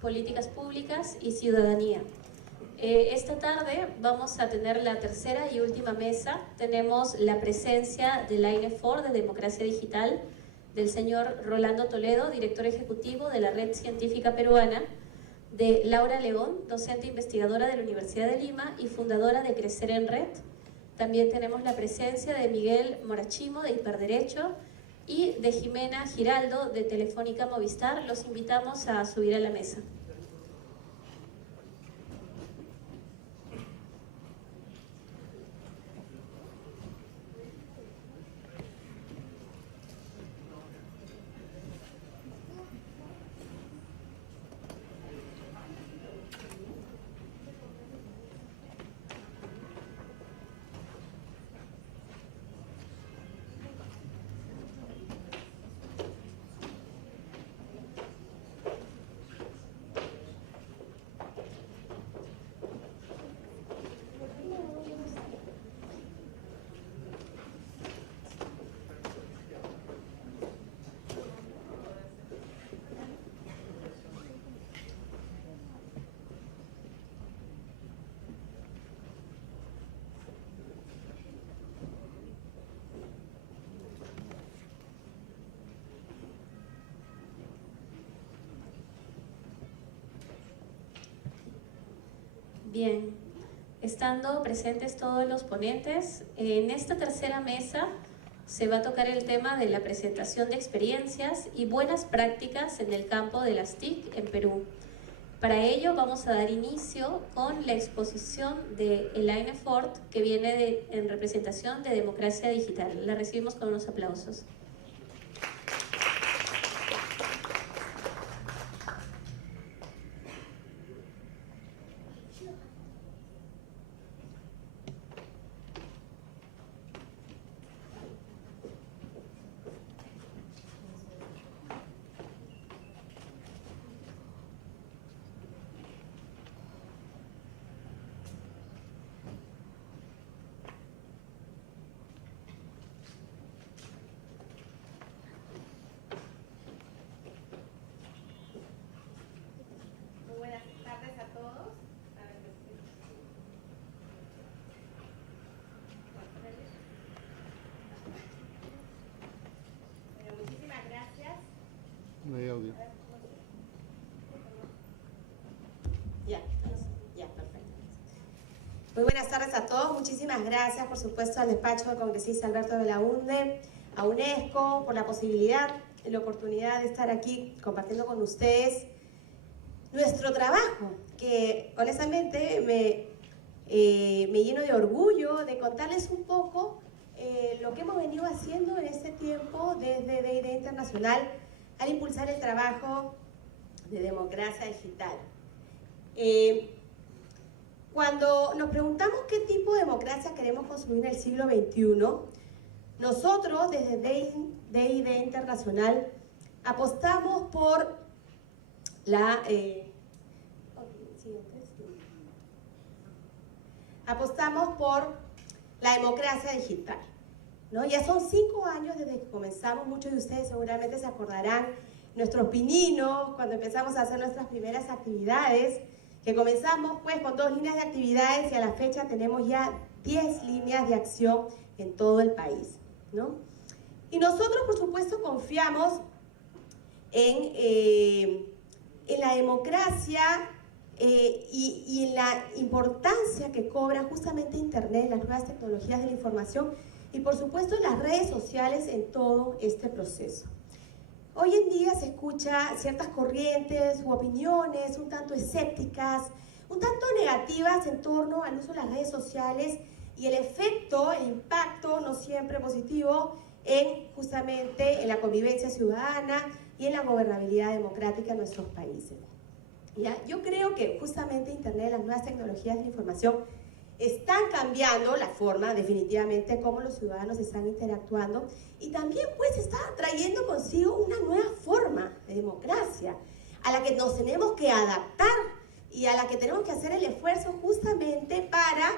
Políticas Públicas y Ciudadanía. Esta tarde vamos a tener la tercera y última mesa. Tenemos la presencia del INEFOR de Democracia Digital, del señor Rolando Toledo, director ejecutivo de la Red Científica Peruana, de Laura León, docente investigadora de la Universidad de Lima y fundadora de Crecer en Red. También tenemos la presencia de Miguel Morachimo, de Hiperderecho, y de Jimena Giraldo, de Telefónica Movistar. Los invitamos a subir a la mesa. Bien, estando presentes todos los ponentes, en esta tercera mesa se va a tocar el tema de la presentación de experiencias y buenas prácticas en el campo de las TIC en Perú. Para ello vamos a dar inicio con la exposición de Elaine Ford, que viene en representación de Democracia Digital. La recibimos con unos aplausos. No hay audio. Ya, perfecto. Muy buenas tardes a todos. Muchísimas gracias, por supuesto, al despacho del congresista Alberto Belaunde, a UNESCO, por la posibilidad y la oportunidad de estar aquí compartiendo con ustedes nuestro trabajo, que honestamente me lleno de orgullo de contarles un poco lo que hemos venido haciendo en este tiempo desde D&D Internacional al impulsar el trabajo de democracia digital. Cuando nos preguntamos qué tipo de democracia queremos construir en el siglo XXI, nosotros desde D&D Internacional apostamos por la democracia digital, ¿no? Ya son 5 años desde que comenzamos. Muchos de ustedes seguramente se acordarán nuestros pininos cuando empezamos a hacer nuestras primeras actividades, que comenzamos pues con 2 líneas de actividades y a la fecha tenemos ya 10 líneas de acción en todo el país, ¿no? Y nosotros, por supuesto, confiamos en la democracia y en la importancia que cobra justamente Internet, las nuevas tecnologías de la información y, por supuesto, las redes sociales en todo este proceso. Hoy en día se escucha ciertas corrientes u opiniones un tanto escépticas, un tanto negativas en torno al uso de las redes sociales y el efecto, el impacto no siempre positivo justamente en la convivencia ciudadana y en la gobernabilidad democrática en nuestros países. ¿Ya? Yo creo que justamente Internet, las nuevas tecnologías de la información están cambiando la forma definitivamente como los ciudadanos están interactuando y también pues está trayendo consigo una nueva forma de democracia a la que nos tenemos que adaptar y a la que tenemos que hacer el esfuerzo justamente para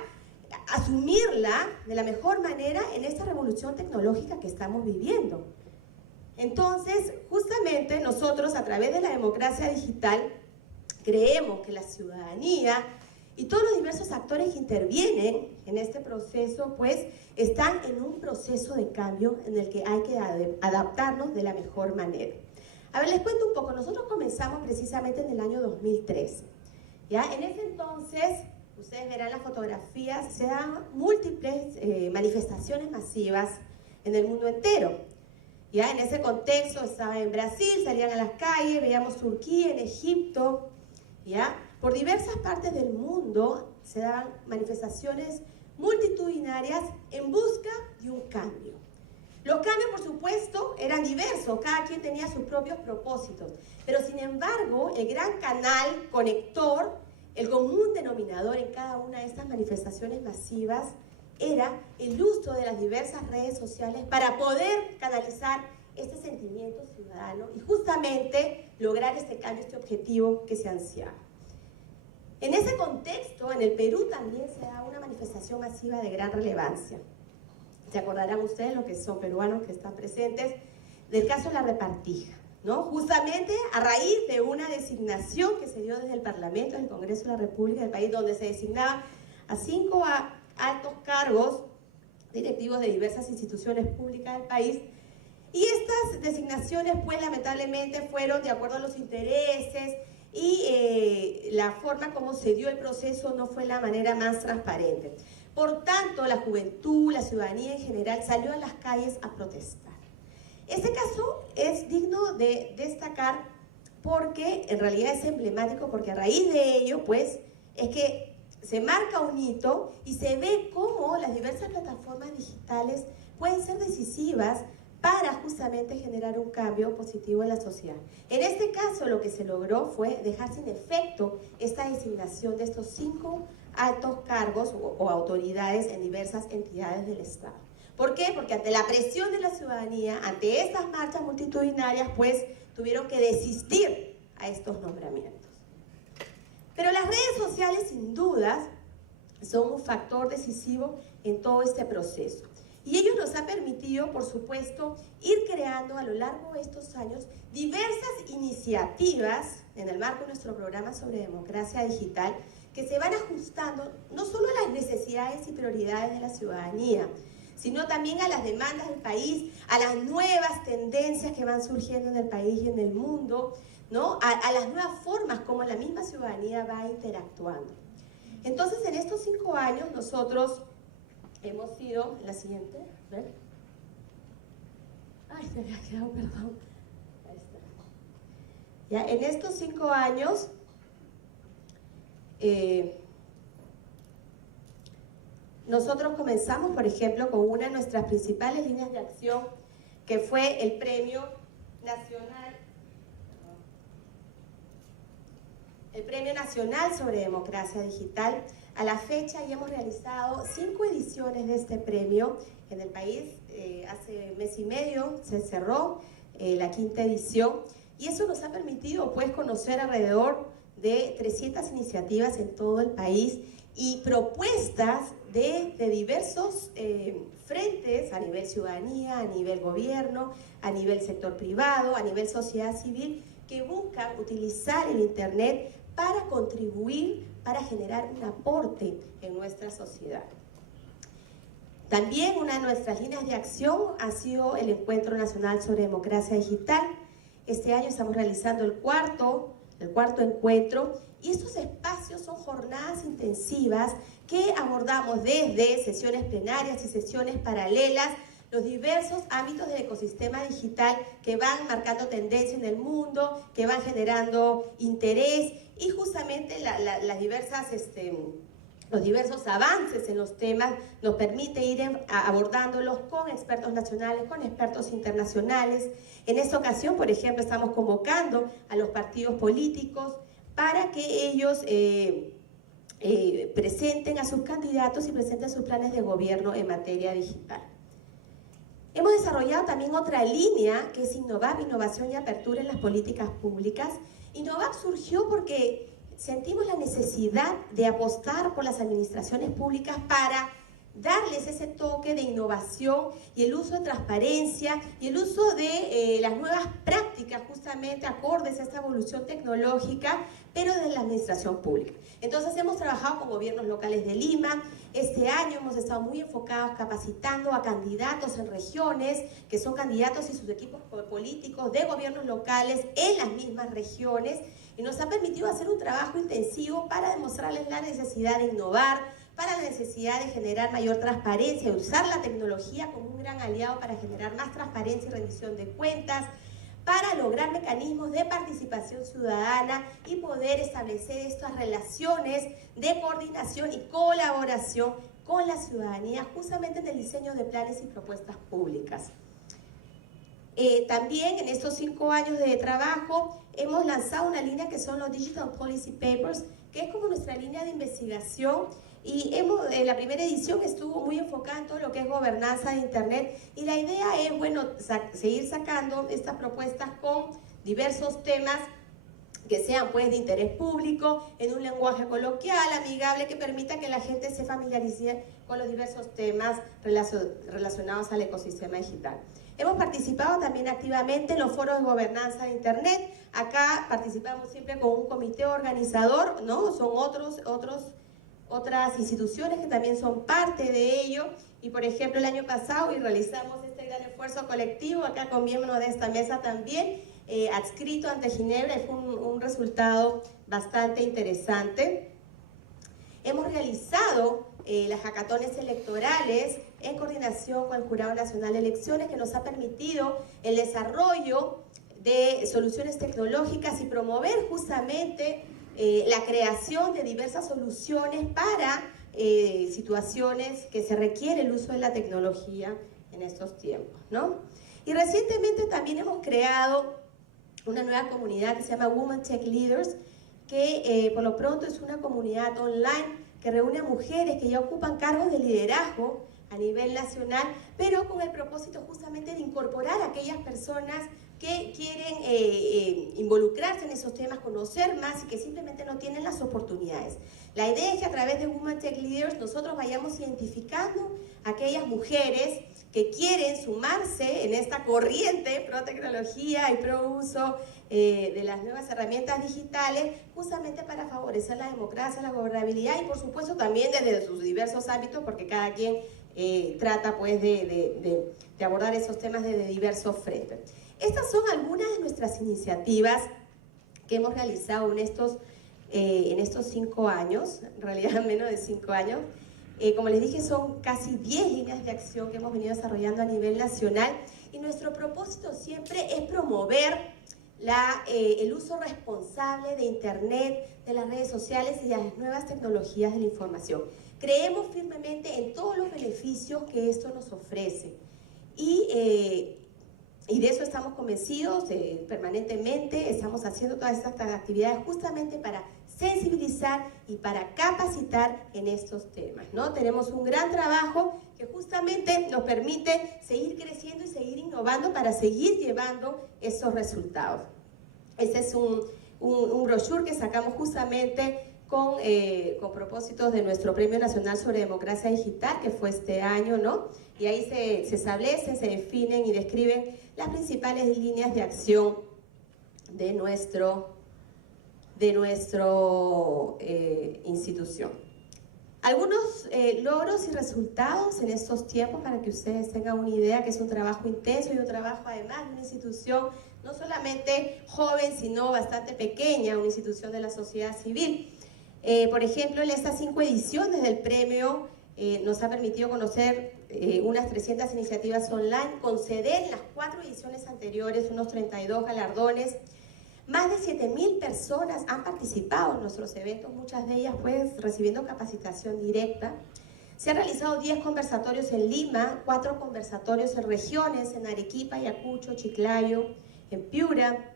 asumirla de la mejor manera en esta revolución tecnológica que estamos viviendo. Entonces, justamente nosotros a través de la democracia digital creemos que la ciudadanía y todos los diversos actores que intervienen en este proceso, pues, están en un proceso de cambio en el que hay que adaptarnos de la mejor manera. A ver, les cuento un poco. Nosotros comenzamos precisamente en el año 2013. ¿Ya? En ese entonces, ustedes verán las fotografías, se dan múltiples manifestaciones masivas en el mundo entero. ¿Ya? En ese contexto estaba en Brasil, salían a las calles, veíamos Turquía, en Egipto, ¿ya? Por diversas partes del mundo se daban manifestaciones multitudinarias en busca de un cambio. Los cambios, por supuesto, eran diversos, cada quien tenía sus propios propósitos, pero sin embargo, el gran canal conector, el común denominador en cada una de estas manifestaciones masivas era el uso de las diversas redes sociales para poder canalizar este sentimiento ciudadano y justamente lograr este cambio, este objetivo que se ansiaba. En ese contexto, en el Perú también se da una manifestación masiva de gran relevancia. Se acordarán ustedes, los que son peruanos que están presentes, del caso de la repartija, ¿no? Justamente a raíz de una designación que se dio desde el Parlamento, del Congreso de la República del país, donde se designaban a 5 altos cargos directivos de diversas instituciones públicas del país. Y estas designaciones, pues, lamentablemente fueron de acuerdo a los intereses y la forma como se dio el proceso no fue la manera más transparente. Por tanto, la juventud, la ciudadanía en general salió a las calles a protestar. Este caso es digno de destacar porque en realidad es emblemático, porque a raíz de ello, pues, es que se marca un hito y se ve cómo las diversas plataformas digitales pueden ser decisivas para justamente generar un cambio positivo en la sociedad. En este caso, lo que se logró fue dejar sin efecto esta designación de estos 5 altos cargos o autoridades en diversas entidades del Estado. ¿Por qué? Porque ante la presión de la ciudadanía, ante estas marchas multitudinarias, pues tuvieron que desistir a estos nombramientos. Pero las redes sociales, sin dudas, son un factor decisivo en todo este proceso. Y ello nos ha permitido, por supuesto, ir creando a lo largo de estos años diversas iniciativas en el marco de nuestro programa sobre democracia digital que se van ajustando no solo a las necesidades y prioridades de la ciudadanía, sino también a las demandas del país, a las nuevas tendencias que van surgiendo en el país y en el mundo, ¿no? A las nuevas formas como la misma ciudadanía va interactuando. Entonces, en estos 5 años nosotros hemos sido, la siguiente, ¿ven? Ay, se me ha quedado, perdón. Ahí está. Ya, en estos 5 años, nosotros comenzamos, por ejemplo, con una de nuestras principales líneas de acción, que fue el Premio Nacional sobre Democracia Digital. A la fecha ya hemos realizado 5 ediciones de este premio en el país. Hace mes y medio se cerró la 5ª edición y eso nos ha permitido, pues, conocer alrededor de 300 iniciativas en todo el país y propuestas de diversos frentes a nivel ciudadanía, a nivel gobierno, a nivel sector privado, a nivel sociedad civil, que buscan utilizar el Internet para contribuir, para generar un aporte en nuestra sociedad. También una de nuestras líneas de acción ha sido el Encuentro Nacional sobre Democracia Digital. Este año estamos realizando el cuarto encuentro y estos espacios son jornadas intensivas que abordamos desde sesiones plenarias y sesiones paralelas, los diversos ámbitos del ecosistema digital que van marcando tendencia en el mundo, que van generando interés y justamente los diversos avances en los temas nos permite ir abordándolos con expertos nacionales, con expertos internacionales. En esta ocasión, por ejemplo, estamos convocando a los partidos políticos para que ellos presenten a sus candidatos y presenten sus planes de gobierno en materia digital. Hemos desarrollado también otra línea que es Innovap, innovación y apertura en las políticas públicas. Innovap surgió porque sentimos la necesidad de apostar por las administraciones públicas para darles ese toque de innovación y el uso de transparencia y el uso de las nuevas prácticas justamente acordes a esta evolución tecnológica, pero de la administración pública. Entonces hemos trabajado con gobiernos locales de Lima. Este año hemos estado muy enfocados capacitando a candidatos en regiones, que son candidatos y sus equipos políticos de gobiernos locales en las mismas regiones, y nos ha permitido hacer un trabajo intensivo para demostrarles la necesidad de innovar, para la necesidad de generar mayor transparencia, usar la tecnología como un gran aliado para generar más transparencia y rendición de cuentas, para lograr mecanismos de participación ciudadana y poder establecer estas relaciones de coordinación y colaboración con la ciudadanía, justamente en el diseño de planes y propuestas públicas. También en estos 5 años de trabajo hemos lanzado una línea que son los Digital Policy Papers, que es como nuestra línea de investigación, y la primera edición estuvo muy enfocada en todo lo que es gobernanza de Internet, y la idea es, bueno, seguir sacando estas propuestas con diversos temas que sean pues de interés público, en un lenguaje coloquial, amigable, que permita que la gente se familiarice con los diversos temas relacionados al ecosistema digital. Hemos participado también activamente en los foros de gobernanza de Internet. Acá participamos siempre con un comité organizador, ¿no? Son otras instituciones que también son parte de ello. Y por ejemplo, el año pasado realizamos este gran esfuerzo colectivo, acá con miembros de esta mesa también, adscrito ante Ginebra, y fue un resultado bastante interesante. Hemos realizado las hackatones electorales en coordinación con el Jurado Nacional de Elecciones, que nos ha permitido el desarrollo de soluciones tecnológicas y promover justamente la creación de diversas soluciones para situaciones que se requiere el uso de la tecnología en estos tiempos, ¿no? Y recientemente también hemos creado una nueva comunidad que se llama Women Tech Leaders, que por lo pronto es una comunidad online que reúne a mujeres que ya ocupan cargos de liderazgo a nivel nacional, pero con el propósito justamente de incorporar a aquellas personas que quieren involucrarse en esos temas, conocer más y que simplemente no tienen las oportunidades. La idea es que a través de Women Tech Leaders nosotros vayamos identificando a aquellas mujeres que quieren sumarse en esta corriente pro tecnología y pro uso de las nuevas herramientas digitales, justamente para favorecer la democracia, la gobernabilidad y por supuesto también desde sus diversos ámbitos, porque cada quien trata pues de abordar esos temas desde diversos frentes. Estas son algunas de nuestras iniciativas que hemos realizado en estos 5 años, en realidad menos de 5 años. Como les dije, son casi 10 líneas de acción que hemos venido desarrollando a nivel nacional, y nuestro propósito siempre es promover el uso responsable de Internet, de las redes sociales y de las nuevas tecnologías de la información. Creemos firmemente en todos los beneficios que esto nos ofrece, y de eso estamos convencidos permanentemente. Estamos haciendo todas estas actividades justamente para sensibilizar y para capacitar en estos temas, ¿no? Tenemos un gran trabajo que justamente nos permite seguir creciendo y seguir innovando para seguir llevando esos resultados. Este es un brochure que sacamos justamente con propósitos de nuestro Premio Nacional sobre Democracia Digital, que fue este año, ¿no? Y ahí se establecen, se definen y describen las principales líneas de acción de nuestra institución. Algunos logros y resultados en estos tiempos, para que ustedes tengan una idea, que es un trabajo intenso y un trabajo además de una institución no solamente joven, sino bastante pequeña, una institución de la sociedad civil. Por ejemplo, en estas 5 ediciones del premio nos ha permitido conocer unas 300 iniciativas online, conceder en las 4 ediciones anteriores unos 32 galardones. Más de 7.000 personas han participado en nuestros eventos, muchas de ellas pues recibiendo capacitación directa. Se han realizado 10 conversatorios en Lima, 4 conversatorios en regiones, en Arequipa, Ayacucho, Chiclayo, en Piura.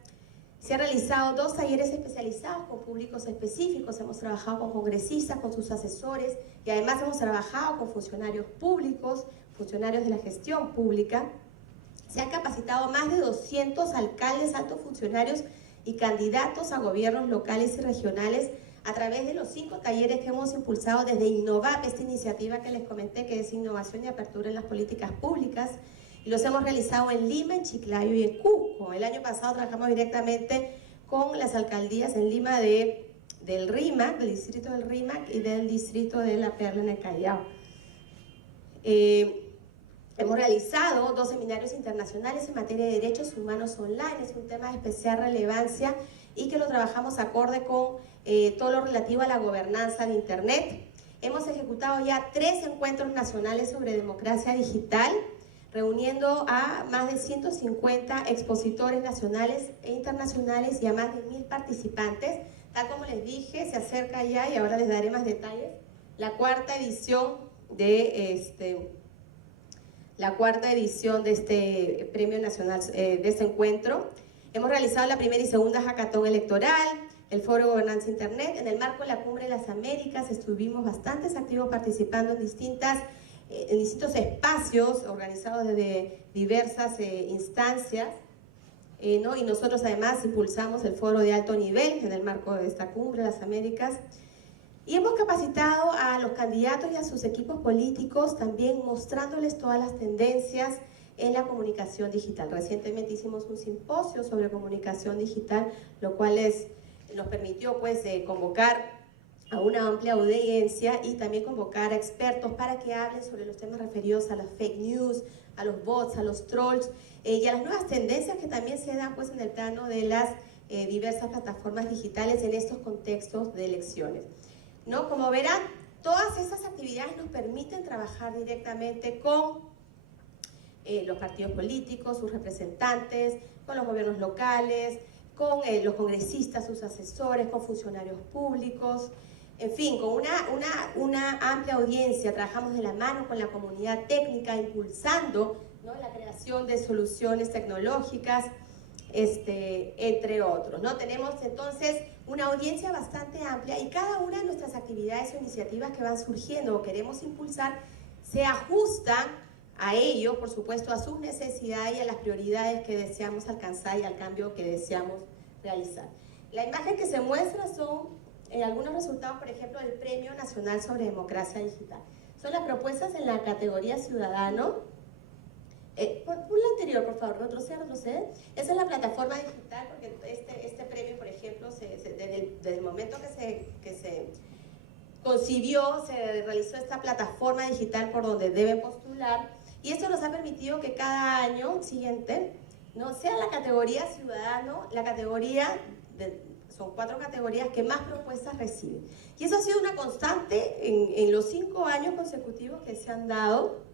Se han realizado 2 talleres especializados con públicos específicos. Hemos trabajado con congresistas, con sus asesores, y además hemos trabajado con funcionarios públicos, funcionarios de la gestión pública. Se han capacitado más de 200 alcaldes, altos funcionarios y candidatos a gobiernos locales y regionales a través de los 5 talleres que hemos impulsado desde Innovap, esta iniciativa que les comenté, que es innovación y apertura en las políticas públicas, y los hemos realizado en Lima, en Chiclayo y en Cusco. El año pasado trabajamos directamente con las alcaldías en Lima del RIMAC, del distrito del RIMAC y del distrito de La Perla en el Callao. Hemos realizado 2 seminarios internacionales en materia de derechos humanos online. Es un tema de especial relevancia y que lo trabajamos acorde con todo lo relativo a la gobernanza de Internet. Hemos ejecutado ya 3 encuentros nacionales sobre democracia digital, reuniendo a más de 150 expositores nacionales e internacionales y a más de 1000 participantes. Tal como les dije, se acerca ya, y ahora les daré más detalles, la 4ª edición de este Premio Nacional, de este encuentro. Hemos realizado la primera y segunda hackathon electoral, el Foro de Gobernanza Internet. En el marco de la Cumbre de las Américas estuvimos bastante activos participando en distintos espacios organizados desde diversas instancias, ¿no? Y nosotros además impulsamos el foro de alto nivel en el marco de esta Cumbre de las Américas. Y hemos capacitado a los candidatos y a sus equipos políticos, también mostrándoles todas las tendencias en la comunicación digital. Recientemente hicimos un simposio sobre comunicación digital, lo cual nos permitió pues, convocar a una amplia audiencia y también convocar a expertos para que hablen sobre los temas referidos a las fake news, a los bots, a los trolls y a las nuevas tendencias que también se dan pues, en el plano de las diversas plataformas digitales en estos contextos de elecciones, ¿no? Como verán, todas estas actividades nos permiten trabajar directamente con los partidos políticos, sus representantes, con los gobiernos locales, con los congresistas, sus asesores, con funcionarios públicos, en fin, con una amplia audiencia. Trabajamos de la mano con la comunidad técnica, impulsando, ¿no?, la creación de soluciones tecnológicas, entre otros, ¿no? Tenemos entonces una audiencia bastante amplia y cada una de nuestras actividades o iniciativas que van surgiendo o queremos impulsar se ajustan a ello, por supuesto, a sus necesidades y a las prioridades que deseamos alcanzar y al cambio que deseamos realizar. La imagen que se muestra son algunos resultados, por ejemplo, del Premio Nacional sobre Democracia Digital. Son las propuestas en la categoría Ciudadano. Por la anterior, por favor, retrocede. Esa es la plataforma digital, porque este premio, por ejemplo, desde el momento que se concibió, se realizó esta plataforma digital por donde deben postular, y esto nos ha permitido que cada año siguiente, ¿no?, sea la categoría Ciudadano, son 4 categorías que más propuestas reciben. Y eso ha sido una constante en los 5 años consecutivos que se han dado.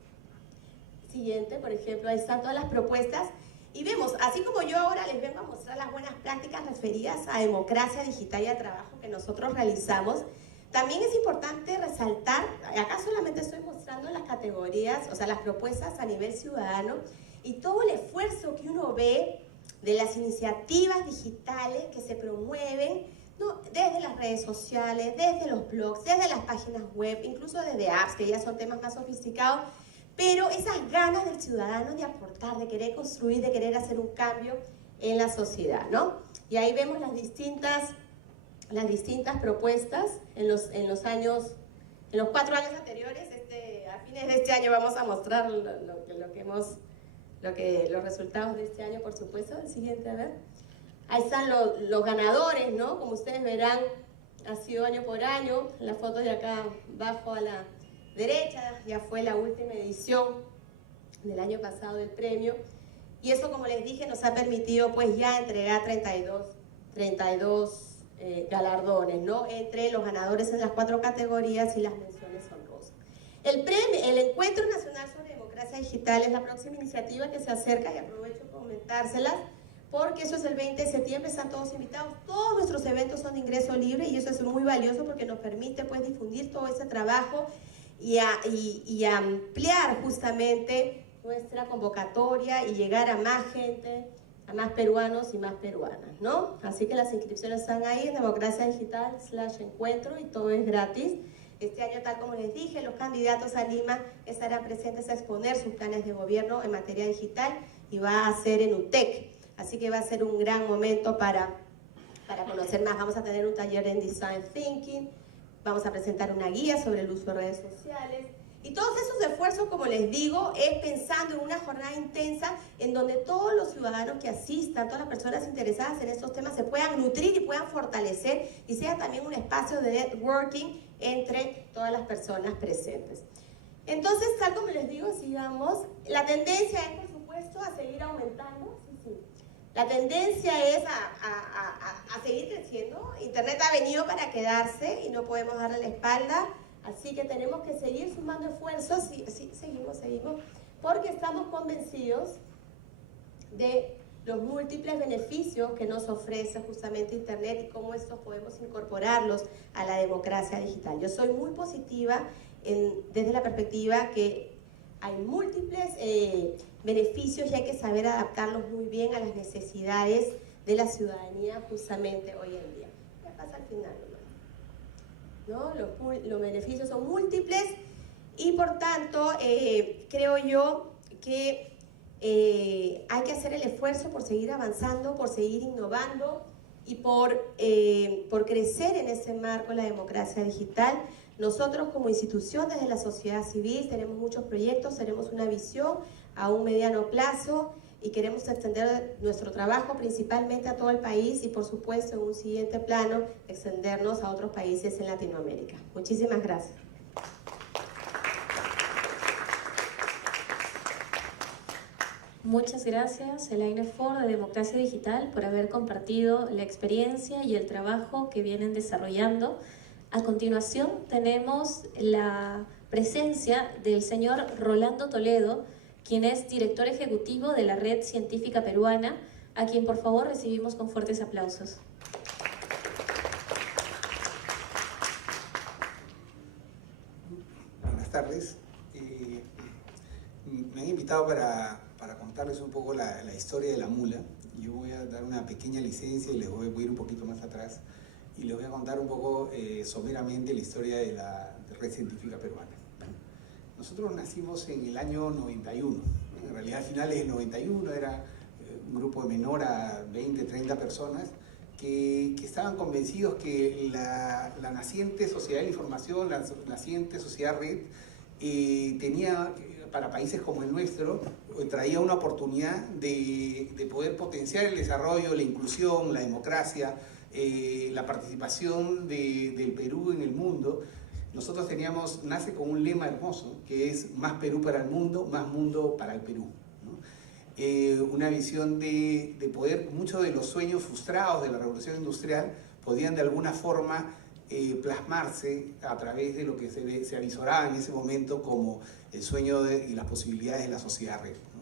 Siguiente, por ejemplo, ahí están todas las propuestas y vemos, así como yo ahora les vengo a mostrar las buenas prácticas referidas a democracia digital y a trabajo que nosotros realizamos, también es importante resaltar, acá solamente estoy mostrando las categorías, o sea, las propuestas a nivel ciudadano y todo el esfuerzo que uno ve de las iniciativas digitales que se promueven, ¿no?, desde las redes sociales, desde los blogs, desde las páginas web, incluso desde apps, que ya son temas más sofisticados. Pero esas ganas del ciudadano de aportar, de querer construir, de querer hacer un cambio en la sociedad, ¿no? Y ahí vemos las distintas propuestas en los 4 años anteriores. A fines de este año vamos a mostrar los resultados de este año, por supuesto. El siguiente, a ver. Ahí están los ganadores, ¿no? Como ustedes verán, ha sido año por año. La foto de acá abajo a la derecha, ya fue la última edición del año pasado del premio, y eso, como les dije, nos ha permitido pues ya entregar 32 galardones, ¿no?, entre los ganadores en las 4 categorías y las menciones honrosas. El Encuentro Nacional sobre Democracia Digital es la próxima iniciativa que se acerca, y aprovecho para comentárselas porque eso es el 20 de septiembre, están todos invitados. Todos nuestros eventos son de ingreso libre y eso es muy valioso porque nos permite pues difundir todo ese trabajo y ampliar justamente nuestra convocatoria y llegar a más gente, a más peruanos y más peruanas, ¿no? Así que las inscripciones están ahí en Democracia Digital /encuentro y todo es gratis. Este año, tal como les dije, los candidatos a Lima estarán presentes a exponer sus planes de gobierno en materia digital y va a ser en UTEC. Así que va a ser un gran momento para Para conocer más, vamos a tener un taller en Design Thinking, vamos a presentar una guía sobre el uso de redes sociales. Y todos esos esfuerzos, como les digo, es pensando en una jornada intensa en donde todos los ciudadanos que asistan, todas las personas interesadas en estos temas se puedan nutrir y puedan fortalecer y sea también un espacio de networking entre todas las personas presentes. Entonces, tal como les digo, sigamos. La tendencia es, por supuesto, a seguir aumentando. La tendencia es a seguir creciendo. Internet ha venido para quedarse y no podemos darle la espalda. Así que tenemos que seguir sumando esfuerzos. Sí, seguimos, porque estamos convencidos de los múltiples beneficios que nos ofrece justamente Internet y cómo estos podemos incorporarlos a la democracia digital. Yo soy muy positiva desde la perspectiva que hay múltiples beneficios y hay que saber adaptarlos muy bien a las necesidades de la ciudadanía justamente hoy en día. Ya pasa al final, ¿no? Los beneficios son múltiples y por tanto creo yo que hay que hacer el esfuerzo por seguir avanzando, por seguir innovando y por crecer en ese marco de la democracia digital. Nosotros como institución desde la sociedad civil tenemos muchos proyectos, tenemos una visión a un mediano plazo y queremos extender nuestro trabajo principalmente a todo el país y por supuesto en un siguiente plano extendernos a otros países en Latinoamérica. Muchísimas gracias. Muchas gracias, Elaine Ford de Democracia Digital, por haber compartido la experiencia y el trabajo que vienen desarrollando. A continuación tenemos la presencia del señor Rolando Toledo, quien es director ejecutivo de la Red Científica Peruana, a quien por favor recibimos con fuertes aplausos. Buenas tardes. Me han invitado para contarles un poco la historia de la mula. Yo voy a dar una pequeña licencia y les voy a ir un poquito más atrás y les voy a contar un poco someramente la historia de la Red Científica Peruana. Nosotros nacimos en el año 91, en realidad a finales del 91, era un grupo de menor a 20, 30 personas que estaban convencidos que la naciente sociedad de la información, la naciente sociedad red, tenía, para países como el nuestro, traía una oportunidad de poder potenciar el desarrollo, la inclusión, la democracia, la participación del Perú en el mundo. Nosotros nace con un lema hermoso, que es más Perú para el mundo, más mundo para el Perú, ¿no? Una visión de poder, muchos de los sueños frustrados de la revolución industrial podían de alguna forma plasmarse a través de lo que se avisoraba en ese momento como el sueño y las posibilidades de la sociedad red, ¿no?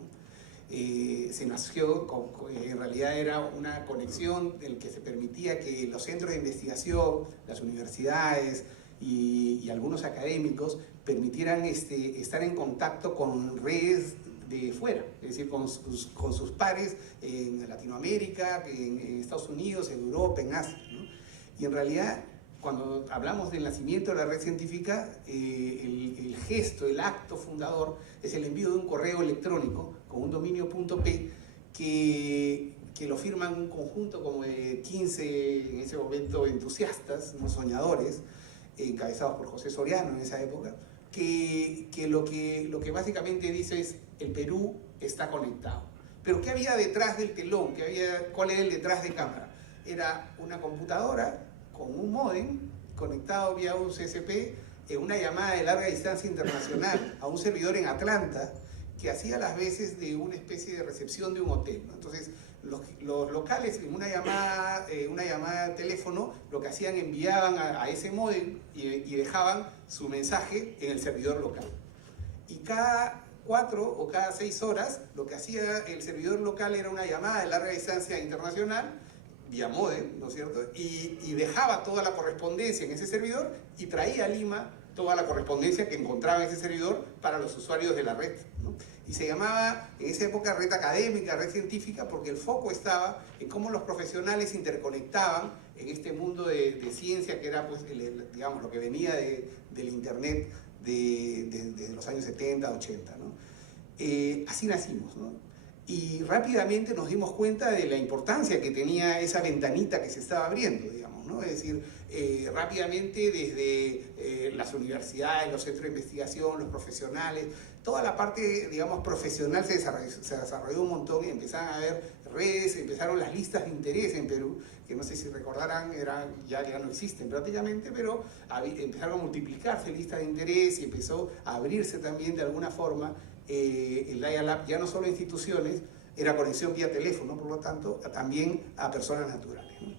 Se nació, en realidad era una conexión en que se permitía que los centros de investigación, las universidades y algunos académicos permitieran estar en contacto con redes de fuera, es decir, con sus pares en Latinoamérica, en Estados Unidos, en Europa, en Asia, ¿no? Y en realidad, cuando hablamos del nacimiento de la red científica, el gesto, el acto fundador es el envío de un correo electrónico con un dominio.p que lo firman un conjunto como de 15 en ese momento entusiastas, unos soñadores, encabezados por José Soriano en esa época, que lo que básicamente dice es: el Perú está conectado. Pero ¿qué había detrás del telón? ¿Cuál era el detrás de cámara? Era una computadora con un módem conectado vía un CSP en una llamada de larga distancia internacional a un servidor en Atlanta que hacía las veces de una especie de recepción de un hotel, ¿no? Entonces, los locales en una llamada de teléfono lo que hacían, enviaban a ese módem y dejaban su mensaje en el servidor local. Y cada 4 o cada 6 horas lo que hacía el servidor local era una llamada de larga distancia internacional vía módem, ¿no es cierto? Y dejaba toda la correspondencia en ese servidor y traía a Lima toda la correspondencia que encontraba en ese servidor para los usuarios de la red, ¿no? Y se llamaba en esa época red académica, red científica, porque el foco estaba en cómo los profesionales interconectaban en este mundo de ciencia que era, pues, digamos, lo que venía del Internet de los años 70, 80, ¿no? Así nacimos, ¿no? Y rápidamente nos dimos cuenta de la importancia que tenía esa ventanita que se estaba abriendo, digamos, ¿no? Es decir, rápidamente desde las universidades, los centros de investigación, los profesionales, toda la parte, digamos, profesional se desarrolló un montón y empezaron a haber redes, empezaron las listas de interés en Perú, que no sé si recordarán, ya no existen prácticamente, pero empezaron a multiplicarse listas de interés y empezó a abrirse también de alguna forma el dial-up, ya no solo a instituciones, era conexión vía teléfono, por lo tanto, también a personas naturales, ¿no?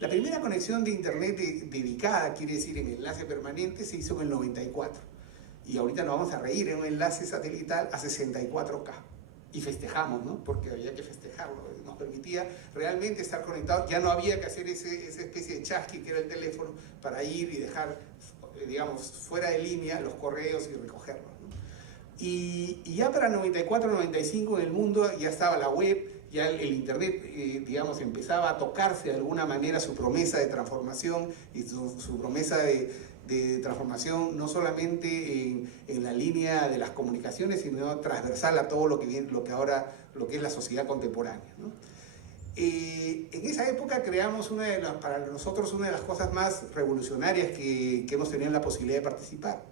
La primera conexión de internet dedicada, quiere decir en enlace permanente, se hizo en el 94. Y ahorita nos vamos a reír, en un enlace satelital a 64K. Y festejamos, ¿no? Porque había que festejarlo. Nos permitía realmente estar conectados. Ya no había que hacer esa especie de chasqui que era el teléfono para ir y dejar, digamos, fuera de línea los correos y recogerlos, ¿no? Y ya para 94, 95 en el mundo ya estaba la web, ya el internet, digamos, empezaba a tocarse de alguna manera su promesa de transformación y su promesa de transformación no solamente en la línea de las comunicaciones, sino transversal a todo lo que es la sociedad contemporánea, ¿no? En esa época creamos para nosotros una de las cosas más revolucionarias que hemos tenido la posibilidad de participar,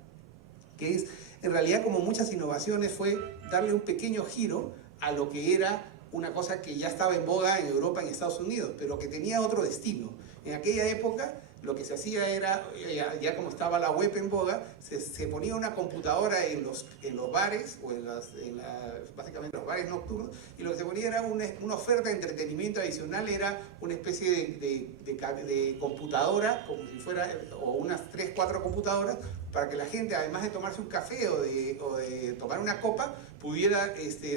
que es, en realidad, como muchas innovaciones, fue darle un pequeño giro a lo que era una cosa que ya estaba en boga en Europa, en Estados Unidos, pero que tenía otro destino. En aquella época lo que se hacía era, ya como estaba la web en boga, se ponía una computadora en los bares, o básicamente los bares nocturnos, y lo que se ponía era una oferta de entretenimiento adicional, era una especie de computadora, como si fuera, o unas 3, 4 computadoras, para que la gente, además de tomarse un café o de tomar una copa, pudiera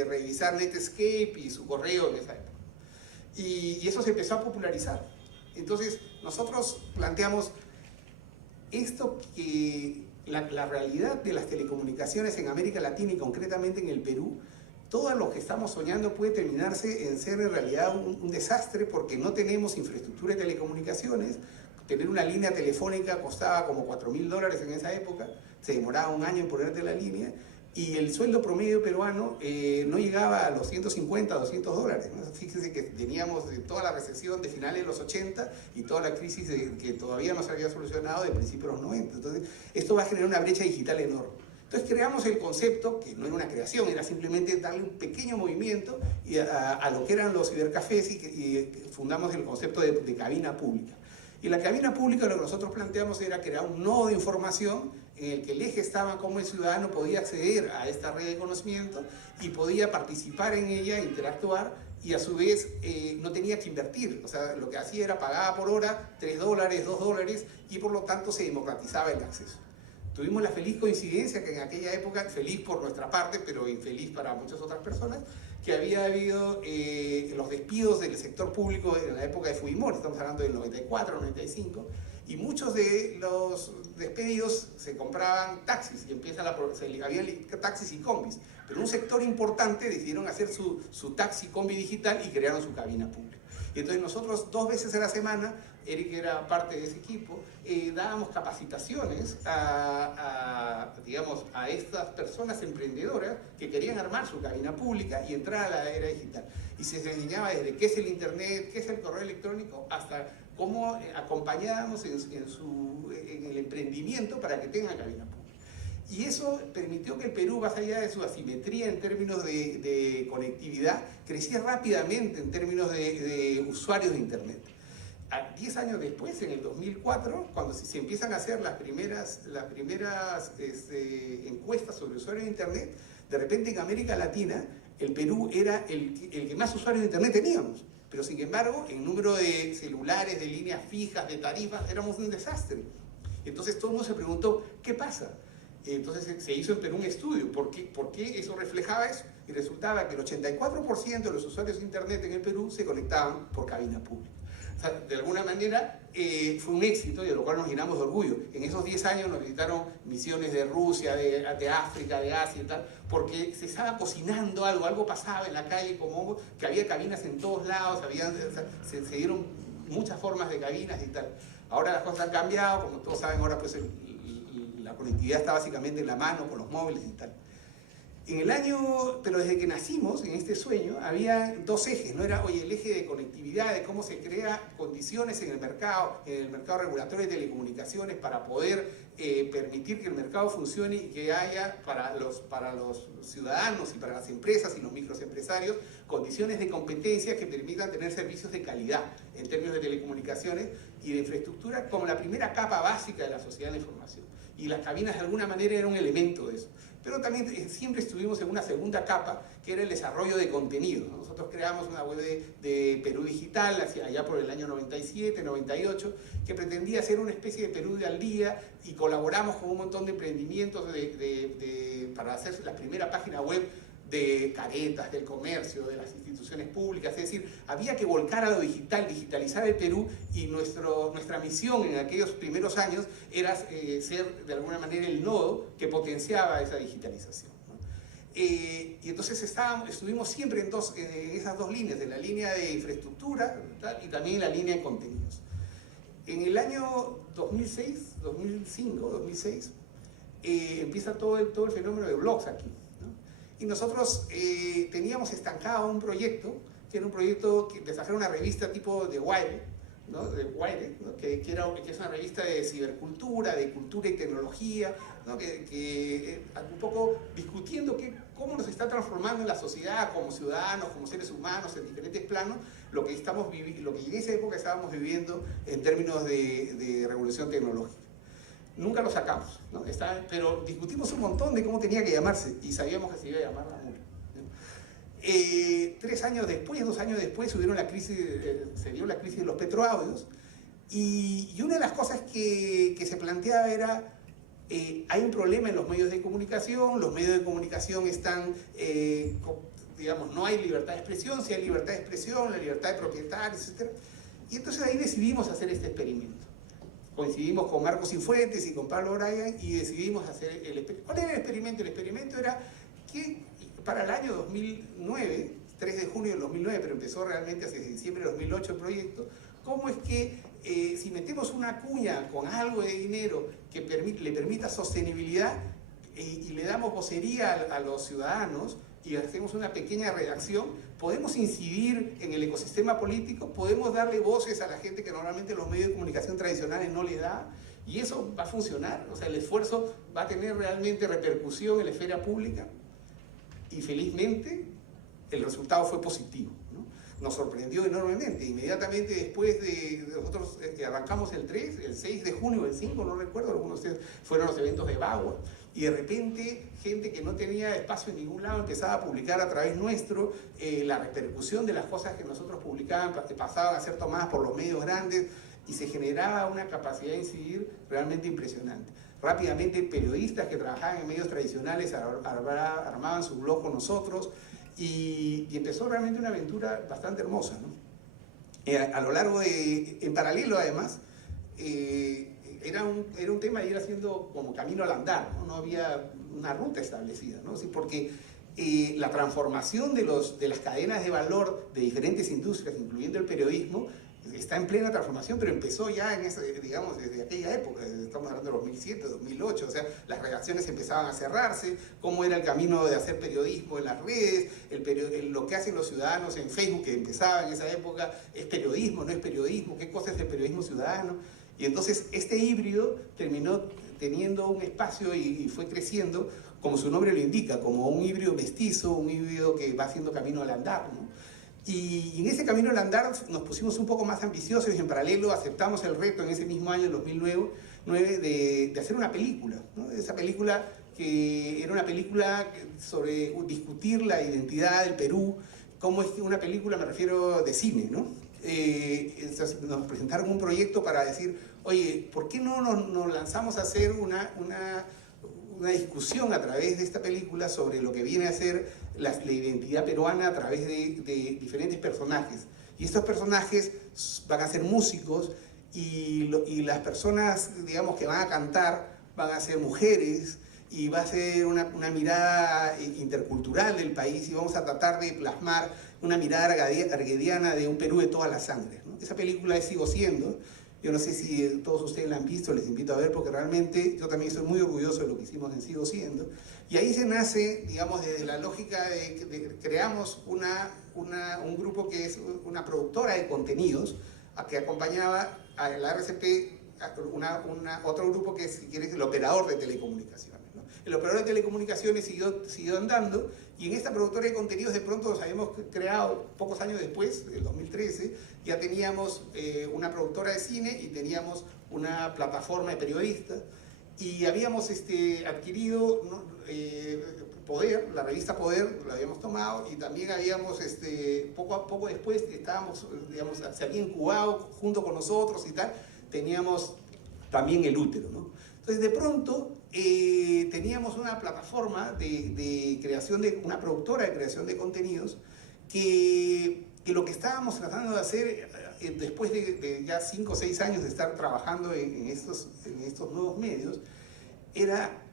revisar Netscape y su correo en esa época. Y eso se empezó a popularizar. Entonces, nosotros planteamos esto, que la realidad de las telecomunicaciones en América Latina y concretamente en el Perú, todo lo que estamos soñando puede terminarse en ser en realidad un desastre, porque no tenemos infraestructura de telecomunicaciones. Tener una línea telefónica costaba como $4.000 en esa época, se demoraba un año en ponerte la línea, y el sueldo promedio peruano no llegaba a los $150, $200, ¿no? Fíjense que teníamos toda la recesión de finales de los 80 y toda la crisis que todavía no se había solucionado de principios de los 90. Entonces, esto va a generar una brecha digital enorme. Entonces creamos el concepto, que no era una creación, era simplemente darle un pequeño movimiento a lo que eran los cibercafés, y fundamos el concepto de cabina pública. Y la cabina pública, lo que nosotros planteamos era crear un nodo de información en el que el eje estaba cómo el ciudadano podía acceder a esta red de conocimiento y podía participar en ella, interactuar, y a su vez no tenía que invertir. O sea, lo que hacía era pagaba por hora $3, $2, y por lo tanto se democratizaba el acceso. Tuvimos la feliz coincidencia que en aquella época, feliz por nuestra parte, pero infeliz para muchas otras personas, que había habido los despidos del sector público en la época de Fujimori, estamos hablando del 94, 95, y muchos de los despedidos se compraban taxis, y había taxis y combis, pero un sector importante decidieron hacer su taxi combi digital y crearon su cabina pública. Y entonces nosotros 2 veces a la semana, Eric era parte de ese equipo, dábamos capacitaciones a estas personas emprendedoras que querían armar su cabina pública y entrar a la era digital. Y se les enseñaba desde qué es el internet, qué es el correo electrónico, hasta cómo acompañábamos en el emprendimiento para que tengan cabina pública. Y eso permitió que el Perú, más allá de su asimetría en términos de conectividad, creciera rápidamente en términos de usuarios de internet. 10 años después, en el 2004, cuando se empiezan a hacer las primeras encuestas sobre usuarios de internet, de repente en América Latina el Perú era el que más usuarios de internet teníamos, pero sin embargo en número de celulares, de líneas fijas, de tarifas, éramos un desastre. Entonces todo el mundo se preguntó, ¿qué pasa? Entonces se hizo en Perú un estudio, ¿por qué eso reflejaba eso? Y resultaba que el 84% de los usuarios de internet en el Perú se conectaban por cabina pública. O sea, de alguna manera fue un éxito, y de lo cual nos llenamos de orgullo. En esos 10 años nos visitaron misiones de Rusia, de África, de Asia y tal, porque se estaba cocinando algo pasaba en la calle, como que había cabinas en todos lados, se dieron muchas formas de cabinas y tal. Ahora las cosas han cambiado, como todos saben, ahora pues la conectividad está básicamente en la mano, con los móviles y tal. Pero desde que nacimos en este sueño, había dos ejes, ¿no? Era, oye, el eje de conectividad, de cómo se crean condiciones en el mercado regulatorio de telecomunicaciones para poder permitir que el mercado funcione y que haya para los ciudadanos y para las empresas y los microempresarios condiciones de competencia que permitan tener servicios de calidad en términos de telecomunicaciones y de infraestructura como la primera capa básica de la sociedad de la información. Y las cabinas de alguna manera eran un elemento de eso. Pero también siempre estuvimos en una segunda capa, que era el desarrollo de contenido, ¿no? Nosotros creamos una web de Perú Digital allá por el año 97, 98, que pretendía ser una especie de Perú de al día, y colaboramos con un montón de emprendimientos para hacer la primera página web de caretas, del comercio, de las instituciones públicas. Es decir, había que volcar a lo digital, digitalizar el Perú, y nuestra misión en aquellos primeros años era ser de alguna manera el nodo que potenciaba esa digitalización, ¿no? Y entonces estuvimos siempre en esas dos líneas, en la línea de infraestructura, ¿tal? Y también en la línea de contenidos. En el año 2006, empieza todo el fenómeno de blogs aquí. Y nosotros teníamos estancado un proyecto, que era un proyecto de sacar una revista tipo de Wired, ¿no? ¿no? que es una revista de cibercultura, de cultura y tecnología, ¿no? que un poco discutiendo cómo nos está transformando en la sociedad como ciudadanos, como seres humanos, en diferentes planos, lo que en esa época estábamos viviendo en términos de revolución tecnológica. Nunca lo sacamos, ¿no? Pero discutimos un montón de cómo tenía que llamarse, y sabíamos que se iba a llamar La Mula, ¿no? 2 años después se dio la crisis de los petroaudios, y una de las cosas que se planteaba era, hay un problema en los medios de comunicación, están, digamos, no hay libertad de expresión, si hay libertad de expresión, la libertad de propietarios, etc. Y entonces ahí decidimos hacer este experimento. Coincidimos con Marcos Cifuentes y con Pablo Bryan y decidimos hacer el experimento. ¿Cuál era el experimento? El experimento era que para el año 2009, 3 de junio del 2009, pero empezó realmente hacia diciembre de 2008 el proyecto, cómo es que si metemos una cuña con algo de dinero que le permita sostenibilidad y le damos vocería a los ciudadanos y hacemos una pequeña redacción, podemos incidir en el ecosistema político, podemos darle voces a la gente que normalmente los medios de comunicación tradicionales no le da, y eso va a funcionar. O sea, el esfuerzo va a tener realmente repercusión en la esfera pública, y felizmente el resultado fue positivo, ¿no? Nos sorprendió enormemente. Inmediatamente después de nosotros arrancamos el 6 de junio, el 5, no recuerdo, algunos de ustedes fueron los eventos de Bagua, y de repente gente que no tenía espacio en ningún lado empezaba a publicar a través nuestro. La repercusión de las cosas que nosotros publicaban pasaban a ser tomadas por los medios grandes, y se generaba una capacidad de incidir realmente impresionante. Rápidamente periodistas que trabajaban en medios tradicionales armaban su blog con nosotros, y empezó realmente una aventura bastante hermosa, ¿no? A lo largo en paralelo además, era un tema de ir haciendo como camino al andar, ¿no? No había una ruta establecida, ¿no? Sí, porque la transformación de las cadenas de valor de diferentes industrias, incluyendo el periodismo, está en plena transformación, pero empezó ya digamos, desde aquella época, estamos hablando de 2007, 2008, o sea, las redacciones empezaban a cerrarse, cómo era el camino de hacer periodismo en las redes, lo que hacen los ciudadanos en Facebook, que empezaba en esa época, ¿es periodismo, no es periodismo? ¿Qué cosa es el periodismo ciudadano? Y entonces este híbrido terminó teniendo un espacio y fue creciendo, como su nombre lo indica, como un híbrido mestizo, un híbrido que va haciendo camino al andar, ¿no? Y en ese camino al andar nos pusimos un poco más ambiciosos, y en paralelo aceptamos el reto en ese mismo año, en 2009, de hacer una película, ¿no? Esa película que era una película sobre discutir la identidad del Perú. ¿Cómo es que una película? Me refiero de cine, ¿no? Entonces nos presentaron un proyecto para decir, oye, ¿por qué no nos lanzamos a hacer una discusión a través de esta película sobre lo que viene a ser la identidad peruana a través de diferentes personajes? Y estos personajes van a ser músicos, y las personas, digamos, que van a cantar van a ser mujeres, y va a ser una mirada intercultural del país, y vamos a tratar de plasmar una mirada arguediana de un Perú de todas las sangres, ¿no? Esa película es Sigo Siendo, Yo no sé si todos ustedes la han visto, les invito a ver, porque realmente yo también estoy muy orgulloso de lo que hicimos en Sigo Siendo. Y ahí se nace, digamos, desde la lógica de creamos un grupo que es una productora de contenidos, que acompañaba a la RCP, otro grupo que es, si quieres, el operador de telecomunicaciones, ¿no? El operador de telecomunicaciones siguió andando, y en esta productora de contenidos de pronto nos habíamos creado, pocos años después, en 2013, ya teníamos una productora de cine y teníamos una plataforma de periodistas, y habíamos adquirido, ¿no? Poder, la revista Poder, la habíamos tomado, y también habíamos, poco a poco después, estábamos, digamos, se había incubado junto con nosotros y tal, teníamos también El Útero, ¿no? Entonces, de pronto, teníamos una plataforma de creación, una productora de creación de contenidos, que lo que estábamos tratando de hacer, después de ya 5 o 6 años de estar trabajando en estos nuevos medios, era,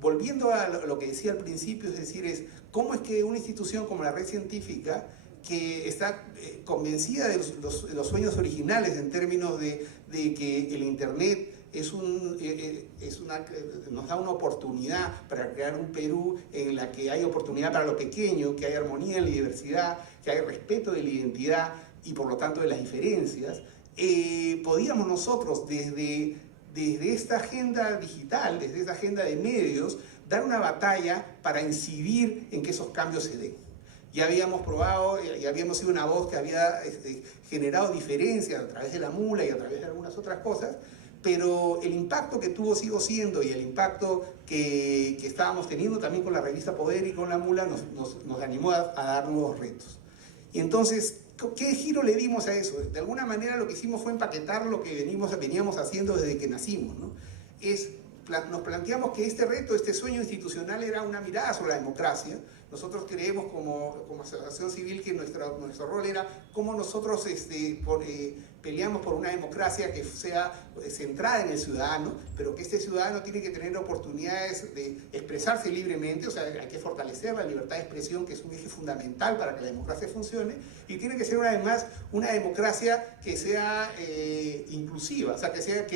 volviendo a lo que decía al principio, es decir, cómo es que una institución como la Red Científica, que está convencida de los sueños originales en términos de que el Internet nos da una oportunidad para crear un Perú en la que hay oportunidad para lo pequeño, que hay armonía en la diversidad, que hay respeto de la identidad y por lo tanto de las diferencias, podíamos nosotros desde esta agenda digital, desde esta agenda de medios, dar una batalla para incidir en que esos cambios se den. Ya habíamos probado, ya habíamos sido una voz que había generado diferencias a través de la mula y a través de algunas otras cosas, pero el impacto que tuvo Sigo Siendo y el impacto que estábamos teniendo también con la revista Poder y con la mula nos animó a dar nuevos retos. Y entonces, ¿qué giro le dimos a eso? De alguna manera lo que hicimos fue empaquetar lo que veníamos haciendo desde que nacimos, ¿no? Nos planteamos que este reto, este sueño institucional era una mirada sobre la democracia. Nosotros creemos como asociación civil que nuestro rol era cómo nosotros peleamos por una democracia que sea centrada en el ciudadano, pero que este ciudadano tiene que tener oportunidades de expresarse libremente, o sea, hay que fortalecer la libertad de expresión, que es un eje fundamental para que la democracia funcione, y tiene que ser además una democracia que sea inclusiva, o sea, que sea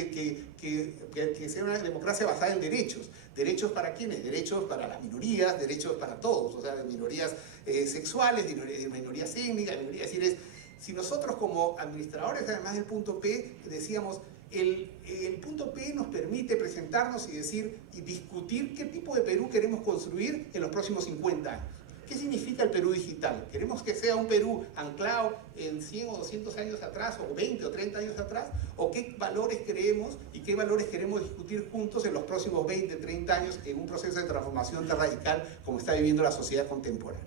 una democracia basada en derechos. ¿Derechos para quiénes? Derechos para las minorías, derechos para todos, o sea, de minorías sexuales, de minorías étnicas, es decir, si nosotros como administradores, además del punto P, decíamos, el punto P nos permite presentarnos y decir y discutir qué tipo de Perú queremos construir en los próximos 50 años. ¿Qué significa el Perú digital? ¿Queremos que sea un Perú anclado en 100 o 200 años atrás, o 20 o 30 años atrás? ¿O qué valores creemos y qué valores queremos discutir juntos en los próximos 20, 30 años en un proceso de transformación tan radical como está viviendo la sociedad contemporánea?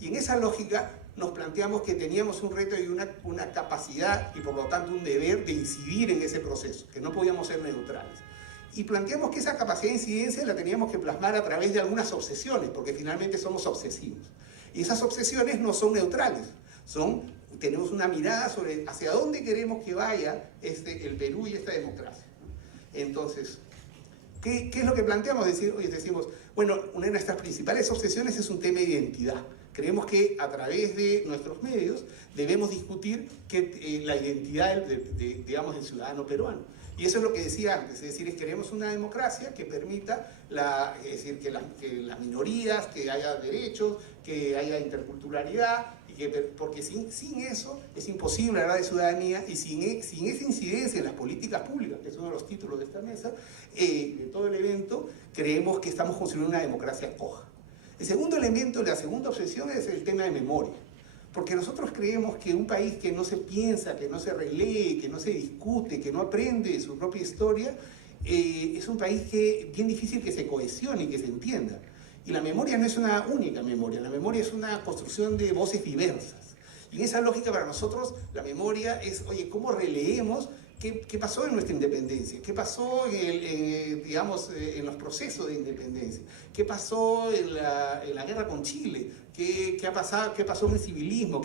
Y en esa lógica nos planteamos que teníamos un reto y una capacidad y por lo tanto un deber de incidir en ese proceso, que no podíamos ser neutrales. Y planteamos que esa capacidad de incidencia la teníamos que plasmar a través de algunas obsesiones, porque finalmente somos obsesivos. Y esas obsesiones no son neutrales, tenemos una mirada sobre hacia dónde queremos que vaya el Perú y esta democracia. Entonces, ¿qué es lo que planteamos? Decimos, bueno, una de nuestras principales obsesiones es un tema de identidad. Creemos que a través de nuestros medios debemos discutir la identidad digamos, del ciudadano peruano. Y eso es lo que decía antes, es decir, queremos una democracia que permita que las minorías, que haya derechos, que haya interculturalidad, porque sin eso es imposible hablar de ciudadanía, y sin esa incidencia en las políticas públicas, que es uno de los títulos de esta mesa, de todo el evento, creemos que estamos construyendo una democracia coja. El segundo elemento, la segunda obsesión es el tema de memoria. Porque nosotros creemos que un país que no se piensa, que no se relee, que no se discute, que no aprende de su propia historia, es un país bien difícil que se cohesione y que se entienda. Y la memoria no es una única memoria, la memoria es una construcción de voces diversas. Y en esa lógica para nosotros la memoria es, oye, ¿cómo releemos qué pasó en nuestra independencia? ¿Qué pasó en los procesos de independencia? ¿Qué pasó en la guerra con Chile? ¿Qué pasó en el civilismo?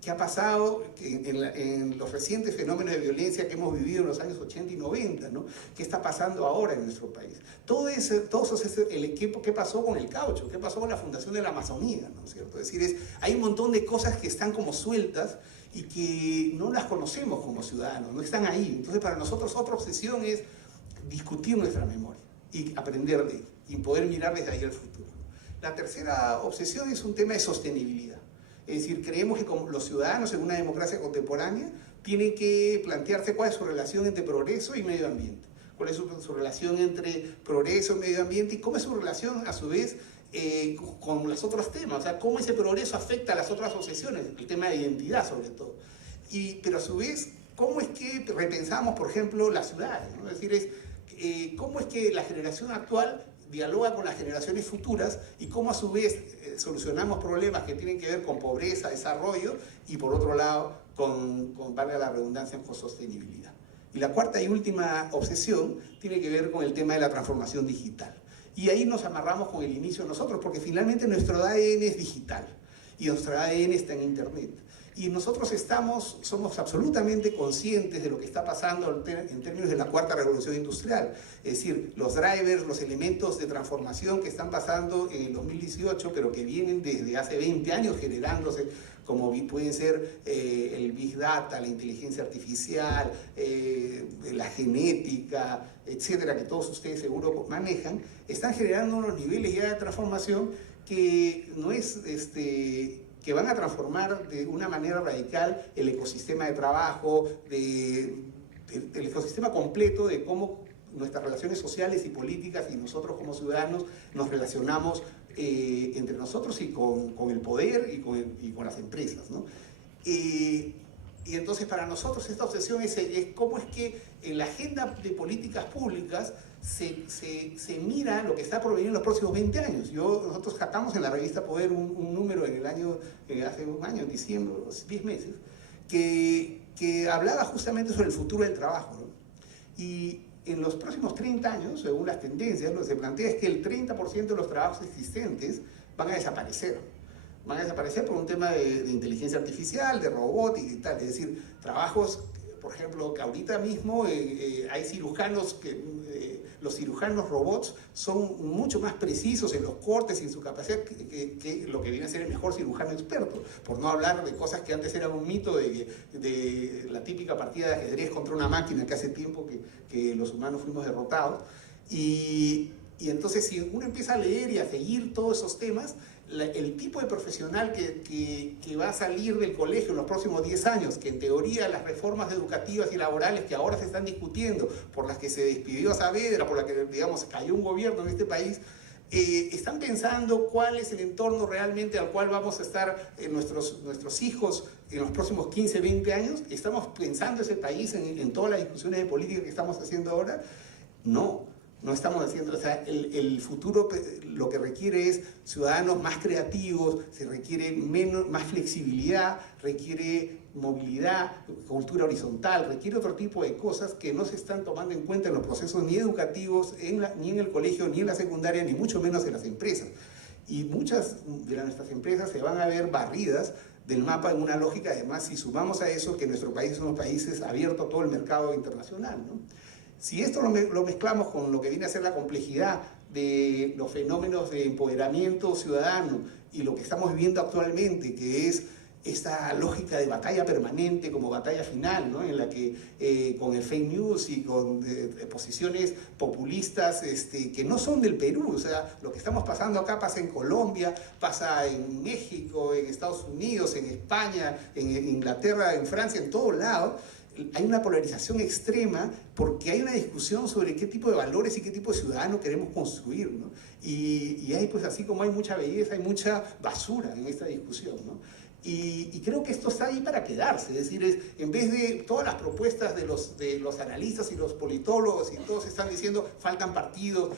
¿Qué ha pasado en los recientes fenómenos de violencia que hemos vivido en los años 80 y 90? ¿no? ¿Qué está pasando ahora en nuestro país? ¿Qué pasó con el caucho? ¿Qué pasó con la fundación de la Amazonía? ¿No es cierto? Es decir, hay un montón de cosas que están como sueltas y que no las conocemos como ciudadanos, no están ahí. Entonces para nosotros otra obsesión es discutir nuestra memoria y aprender de ella y poder mirar desde ahí al futuro. La tercera obsesión es un tema de sostenibilidad. Es decir, creemos que como los ciudadanos en una democracia contemporánea tienen que plantearse cuál es su relación entre progreso y medio ambiente, cuál es su relación entre progreso y medio ambiente y cómo es su relación a su vez con los otros temas, o sea, cómo ese progreso afecta a las otras obsesiones, el tema de identidad sobre todo. Pero a su vez, cómo es que repensamos, por ejemplo, las ciudades, ¿no? Es decir, cómo es que la generación actual dialoga con las generaciones futuras y cómo a su vez solucionamos problemas que tienen que ver con pobreza, desarrollo y por otro lado con valga la redundancia, con sostenibilidad. Y la cuarta y última obsesión tiene que ver con el tema de la transformación digital. Y ahí nos amarramos con el inicio nosotros, porque finalmente nuestro ADN es digital y nuestro ADN está en Internet. Y nosotros somos absolutamente conscientes de lo que está pasando en términos de la cuarta revolución industrial. Es decir, los drivers, los elementos de transformación que están pasando en el 2018, pero que vienen desde hace 20 años generándose, como pueden ser el Big Data, la inteligencia artificial, la genética, etcétera, que todos ustedes seguro manejan, están generando unos niveles ya de transformación que no es... que van a transformar de una manera radical el ecosistema de trabajo, el ecosistema completo de cómo nuestras relaciones sociales y políticas y nosotros como ciudadanos nos relacionamos entre nosotros y con el poder y con las empresas, ¿no? Y entonces para nosotros esta obsesión es cómo es que en la agenda de políticas públicas se mira lo que está por venir en los próximos 20 años. Nosotros sacamos en la revista Poder un número en el año, hace un año, en diciembre, 10 meses, que hablaba justamente sobre el futuro del trabajo, ¿no? Y en los próximos 30 años, según las tendencias, lo que se plantea es que el 30% de los trabajos existentes van a desaparecer. Van a desaparecer por un tema de inteligencia artificial, de robótica y tal. Es decir, trabajos, por ejemplo, que ahorita mismo hay cirujanos los cirujanos robots son mucho más precisos en los cortes y en su capacidad que lo que viene a ser el mejor cirujano experto, por no hablar de cosas que antes eran un mito de la típica partida de ajedrez contra una máquina que hace tiempo que los humanos fuimos derrotados. Y entonces si uno empieza a leer y a seguir todos esos temas, el tipo de profesional que va a salir del colegio en los próximos 10 años, que en teoría las reformas educativas y laborales que ahora se están discutiendo, por las que se despidió a Saavedra, por las que, digamos, cayó un gobierno en este país, están pensando cuál es el entorno realmente al cual vamos a estar nuestros hijos en los próximos 15, 20 años. ¿Estamos pensando ese país en todas las discusiones de política que estamos haciendo ahora? No estamos haciendo, o sea, el futuro lo que requiere es ciudadanos más creativos, se requiere más flexibilidad, requiere movilidad, cultura horizontal, requiere otro tipo de cosas que no se están tomando en cuenta en los procesos ni educativos, ni en el colegio, ni en la secundaria, ni mucho menos en las empresas. Y muchas de nuestras empresas se van a ver barridas del mapa en una lógica, además, si sumamos a eso que nuestro país es uno de los países abiertos a todo el mercado internacional, ¿no? Si esto lo mezclamos con lo que viene a ser la complejidad de los fenómenos de empoderamiento ciudadano y lo que estamos viviendo actualmente, que es esta lógica de batalla permanente como batalla final, ¿no? En la que con el fake news y con posiciones populistas que no son del Perú, o sea, lo que estamos pasando acá pasa en Colombia, pasa en México, en Estados Unidos, en España, en Inglaterra, en Francia, en todo lado. Hay una polarización extrema porque hay una discusión sobre qué tipo de valores y qué tipo de ciudadano queremos construir, ¿no? Y hay, pues, así como hay mucha belleza, hay mucha basura en esta discusión, ¿no? Y creo que esto está ahí para quedarse, es decir, en vez de todas las propuestas de los analistas y los politólogos y todos están diciendo faltan partidos,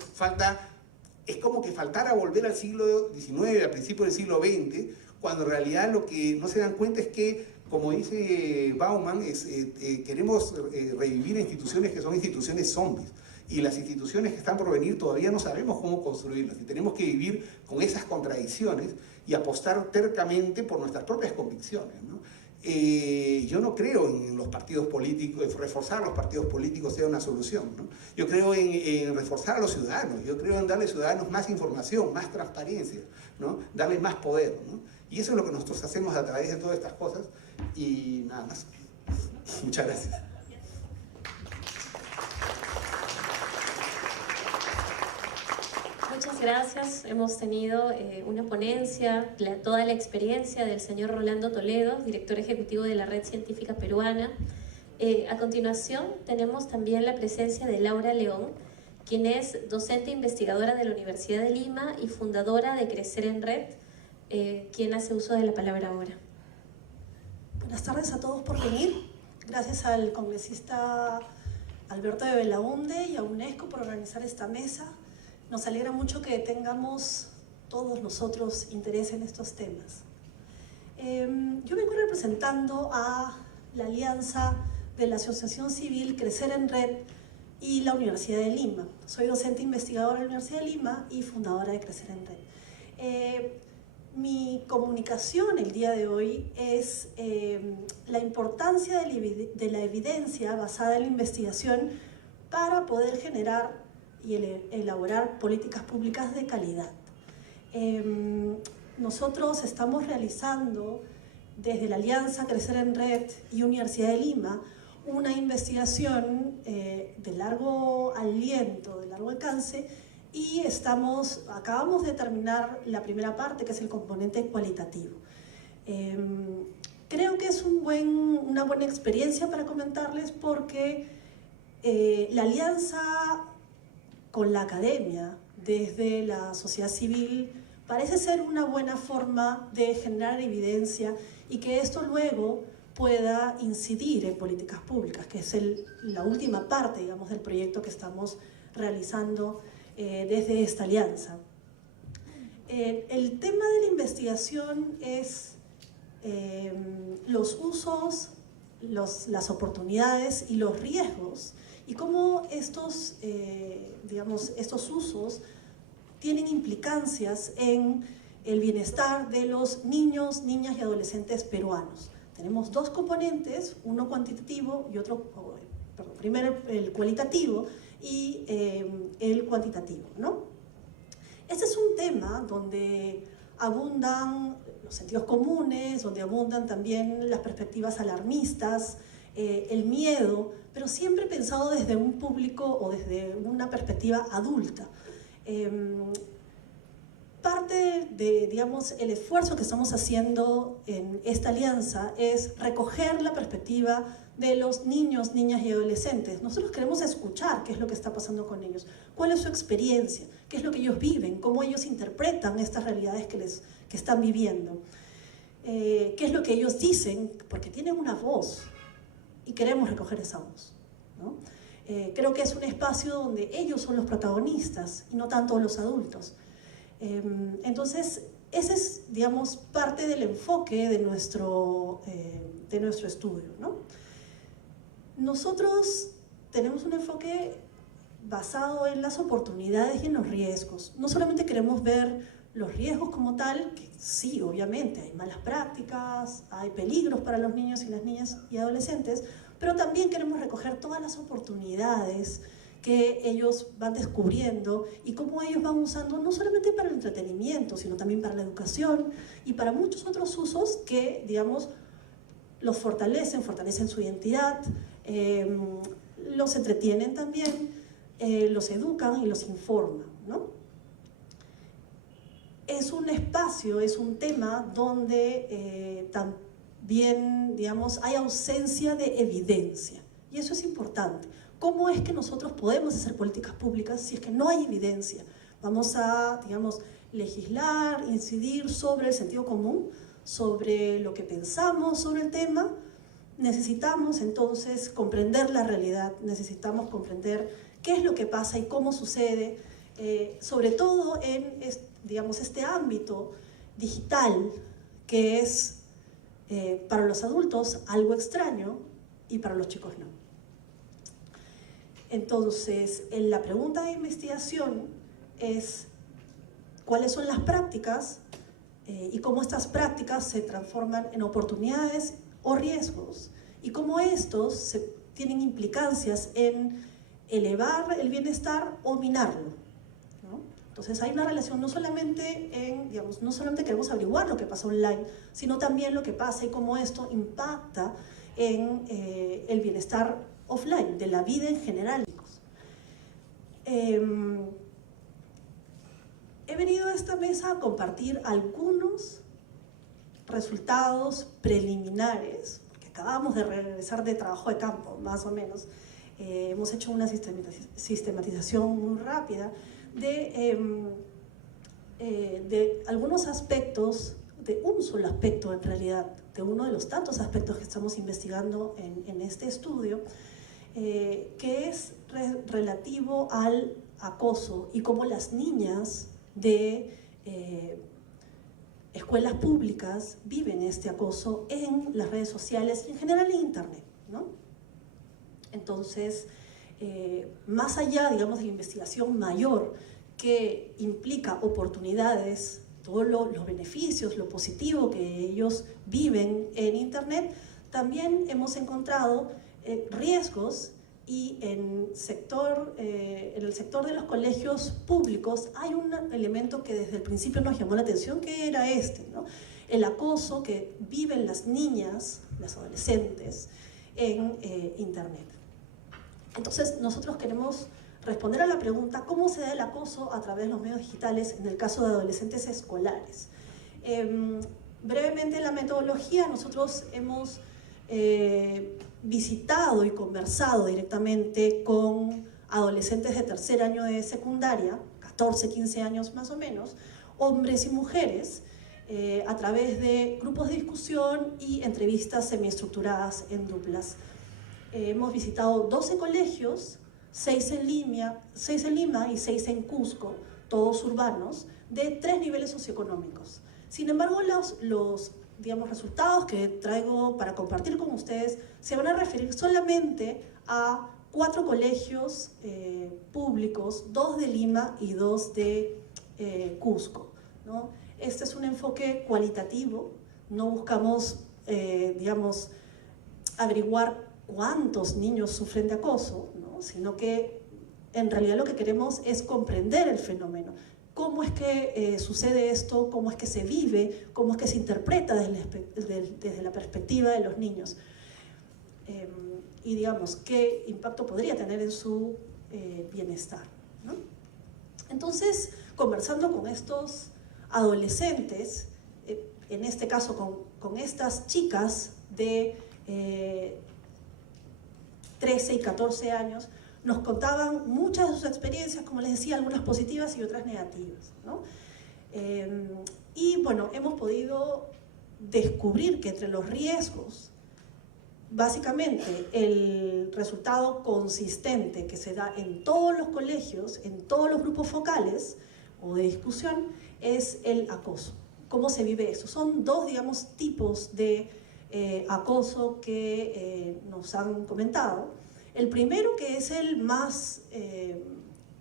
es como que faltara volver al siglo XIX, al principio del siglo XX, cuando en realidad lo que no se dan cuenta es que, como dice Bauman, queremos revivir instituciones que son instituciones zombies. Y las instituciones que están por venir todavía no sabemos cómo construirlas. Y tenemos que vivir con esas contradicciones y apostar tercamente por nuestras propias convicciones, ¿no? Yo no creo en los partidos políticos, en reforzar los partidos políticos sea una solución, ¿no? Yo creo en reforzar a los ciudadanos, yo creo en darle a los ciudadanos más información, más transparencia, ¿no? Darles más poder, ¿no? Y eso es lo que nosotros hacemos a través de todas estas cosas. Y nada más. Muchas gracias. Muchas gracias. Hemos tenido una ponencia, toda la experiencia del señor Rolando Toledo, director ejecutivo de la Red Científica Peruana. A continuación tenemos también la presencia de Laura León, quien es docente investigadora de la Universidad de Lima y fundadora de Crecer en Red, quien hace uso de la palabra ahora. Buenas tardes a todos por venir. Gracias al congresista Alberto de Belaunde y a UNESCO por organizar esta mesa. Nos alegra mucho que tengamos todos nosotros interés en estos temas. Yo vengo representando a la alianza de la Asociación Civil Crecer en Red y la Universidad de Lima. Soy docente investigadora de la Universidad de Lima y fundadora de Crecer en Red. Mi comunicación el día de hoy es la importancia de la evidencia basada en la investigación para poder generar y elaborar políticas públicas de calidad. Nosotros estamos realizando desde la Alianza Crecer en Red y Universidad de Lima una investigación de largo aliento, de largo alcance, y acabamos de terminar la primera parte, que es el componente cualitativo. Creo que es una buena experiencia para comentarles porque la alianza con la academia, desde la sociedad civil, parece ser una buena forma de generar evidencia y que esto luego pueda incidir en políticas públicas, que es la última parte, digamos, del proyecto que estamos realizando desde esta alianza. El tema de la investigación es los usos, las oportunidades y los riesgos, y cómo estos usos tienen implicancias en el bienestar de los niños, niñas y adolescentes peruanos. Tenemos dos componentes, uno cuantitativo y otro, primero el cualitativo y el cuantitativo, ¿no? Este es un tema donde abundan los sentidos comunes, donde abundan también las perspectivas alarmistas, el miedo, pero siempre pensado desde un público o desde una perspectiva adulta. Parte de, digamos, el esfuerzo que estamos haciendo en esta alianza es recoger la perspectiva de los niños, niñas y adolescentes. Nosotros queremos escuchar qué es lo que está pasando con ellos, cuál es su experiencia, qué es lo que ellos viven, cómo ellos interpretan estas realidades que están viviendo, qué es lo que ellos dicen, porque tienen una voz y queremos recoger esa voz, ¿no? Creo que es un espacio donde ellos son los protagonistas y no tanto los adultos. Entonces, ese es, digamos, parte del enfoque de nuestro estudio, ¿no? Nosotros tenemos un enfoque basado en las oportunidades y en los riesgos. No solamente queremos ver los riesgos como tal, que sí, obviamente, hay malas prácticas, hay peligros para los niños y las niñas y adolescentes, pero también queremos recoger todas las oportunidades que ellos van descubriendo y cómo ellos van usando no solamente para el entretenimiento, sino también para la educación y para muchos otros usos que, digamos, los fortalecen su identidad, los entretienen también, los educan y los informan, ¿no? Es un espacio, es un tema donde también, digamos, hay ausencia de evidencia, y eso es importante. ¿Cómo es que nosotros podemos hacer políticas públicas si es que no hay evidencia? Vamos a, digamos, legislar, incidir sobre el sentido común, sobre lo que pensamos sobre el tema. Necesitamos entonces comprender la realidad, necesitamos comprender qué es lo que pasa y cómo sucede, sobre todo en, digamos, este ámbito digital que es para los adultos algo extraño y para los chicos no. Entonces, la pregunta de investigación es cuáles son las prácticas y cómo estas prácticas se transforman en oportunidades o riesgos y cómo estos tienen implicancias en elevar el bienestar o minarlo, ¿no? Entonces hay una relación no solamente no solamente queremos averiguar lo que pasa online, sino también lo que pasa y cómo esto impacta en el bienestar offline, de la vida en general. He venido a esta mesa a compartir algunos resultados preliminares, porque acabamos de regresar de trabajo de campo, más o menos. Hemos hecho una sistematización muy rápida de algunos aspectos, de un solo aspecto en realidad, de uno de los tantos aspectos que estamos investigando en este estudio, que es relativo al acoso y cómo las niñas de escuelas públicas viven este acoso en las redes sociales y en general en internet, ¿no? Entonces, más allá, digamos, de la investigación mayor que implica oportunidades, todos los beneficios, lo positivo que ellos viven en internet, también hemos encontrado riesgos, y en el sector de los colegios públicos hay un elemento que desde el principio nos llamó la atención, que era ¿no? El acoso que viven las niñas, las adolescentes, en internet. Entonces nosotros queremos responder a la pregunta: ¿cómo se da el acoso a través de los medios digitales en el caso de adolescentes escolares? Brevemente, la metodología: nosotros hemos visitado y conversado directamente con adolescentes de tercer año de secundaria, 14, 15 años más o menos, hombres y mujeres, a través de grupos de discusión y entrevistas semiestructuradas en duplas. Hemos visitado 12 colegios, 6 en Lima y 6 en Cusco, todos urbanos, de 3 niveles socioeconómicos. Sin embargo, los resultados que traigo para compartir con ustedes se van a referir solamente a 4 colegios públicos, 2 de Lima y 2 de Cusco, ¿no? Este es un enfoque cualitativo, no buscamos, averiguar cuántos niños sufren de acoso, ¿no? Sino que en realidad lo que queremos es comprender el fenómeno. ¿Cómo es que sucede esto? ¿Cómo es que se vive? ¿Cómo es que se interpreta desde la perspectiva de los niños? Y digamos, ¿qué impacto podría tener en su bienestar, ¿no? Entonces, conversando con estos adolescentes, en este caso con estas chicas de 13 y 14 años, nos contaban muchas de sus experiencias, como les decía, algunas positivas y otras negativas, ¿no? Y bueno, hemos podido descubrir que entre los riesgos, básicamente el resultado consistente que se da en todos los colegios, en todos los grupos focales o de discusión, es el acoso. ¿Cómo se vive eso? Son 2, tipos de acoso que nos han comentado. El primero, que es el más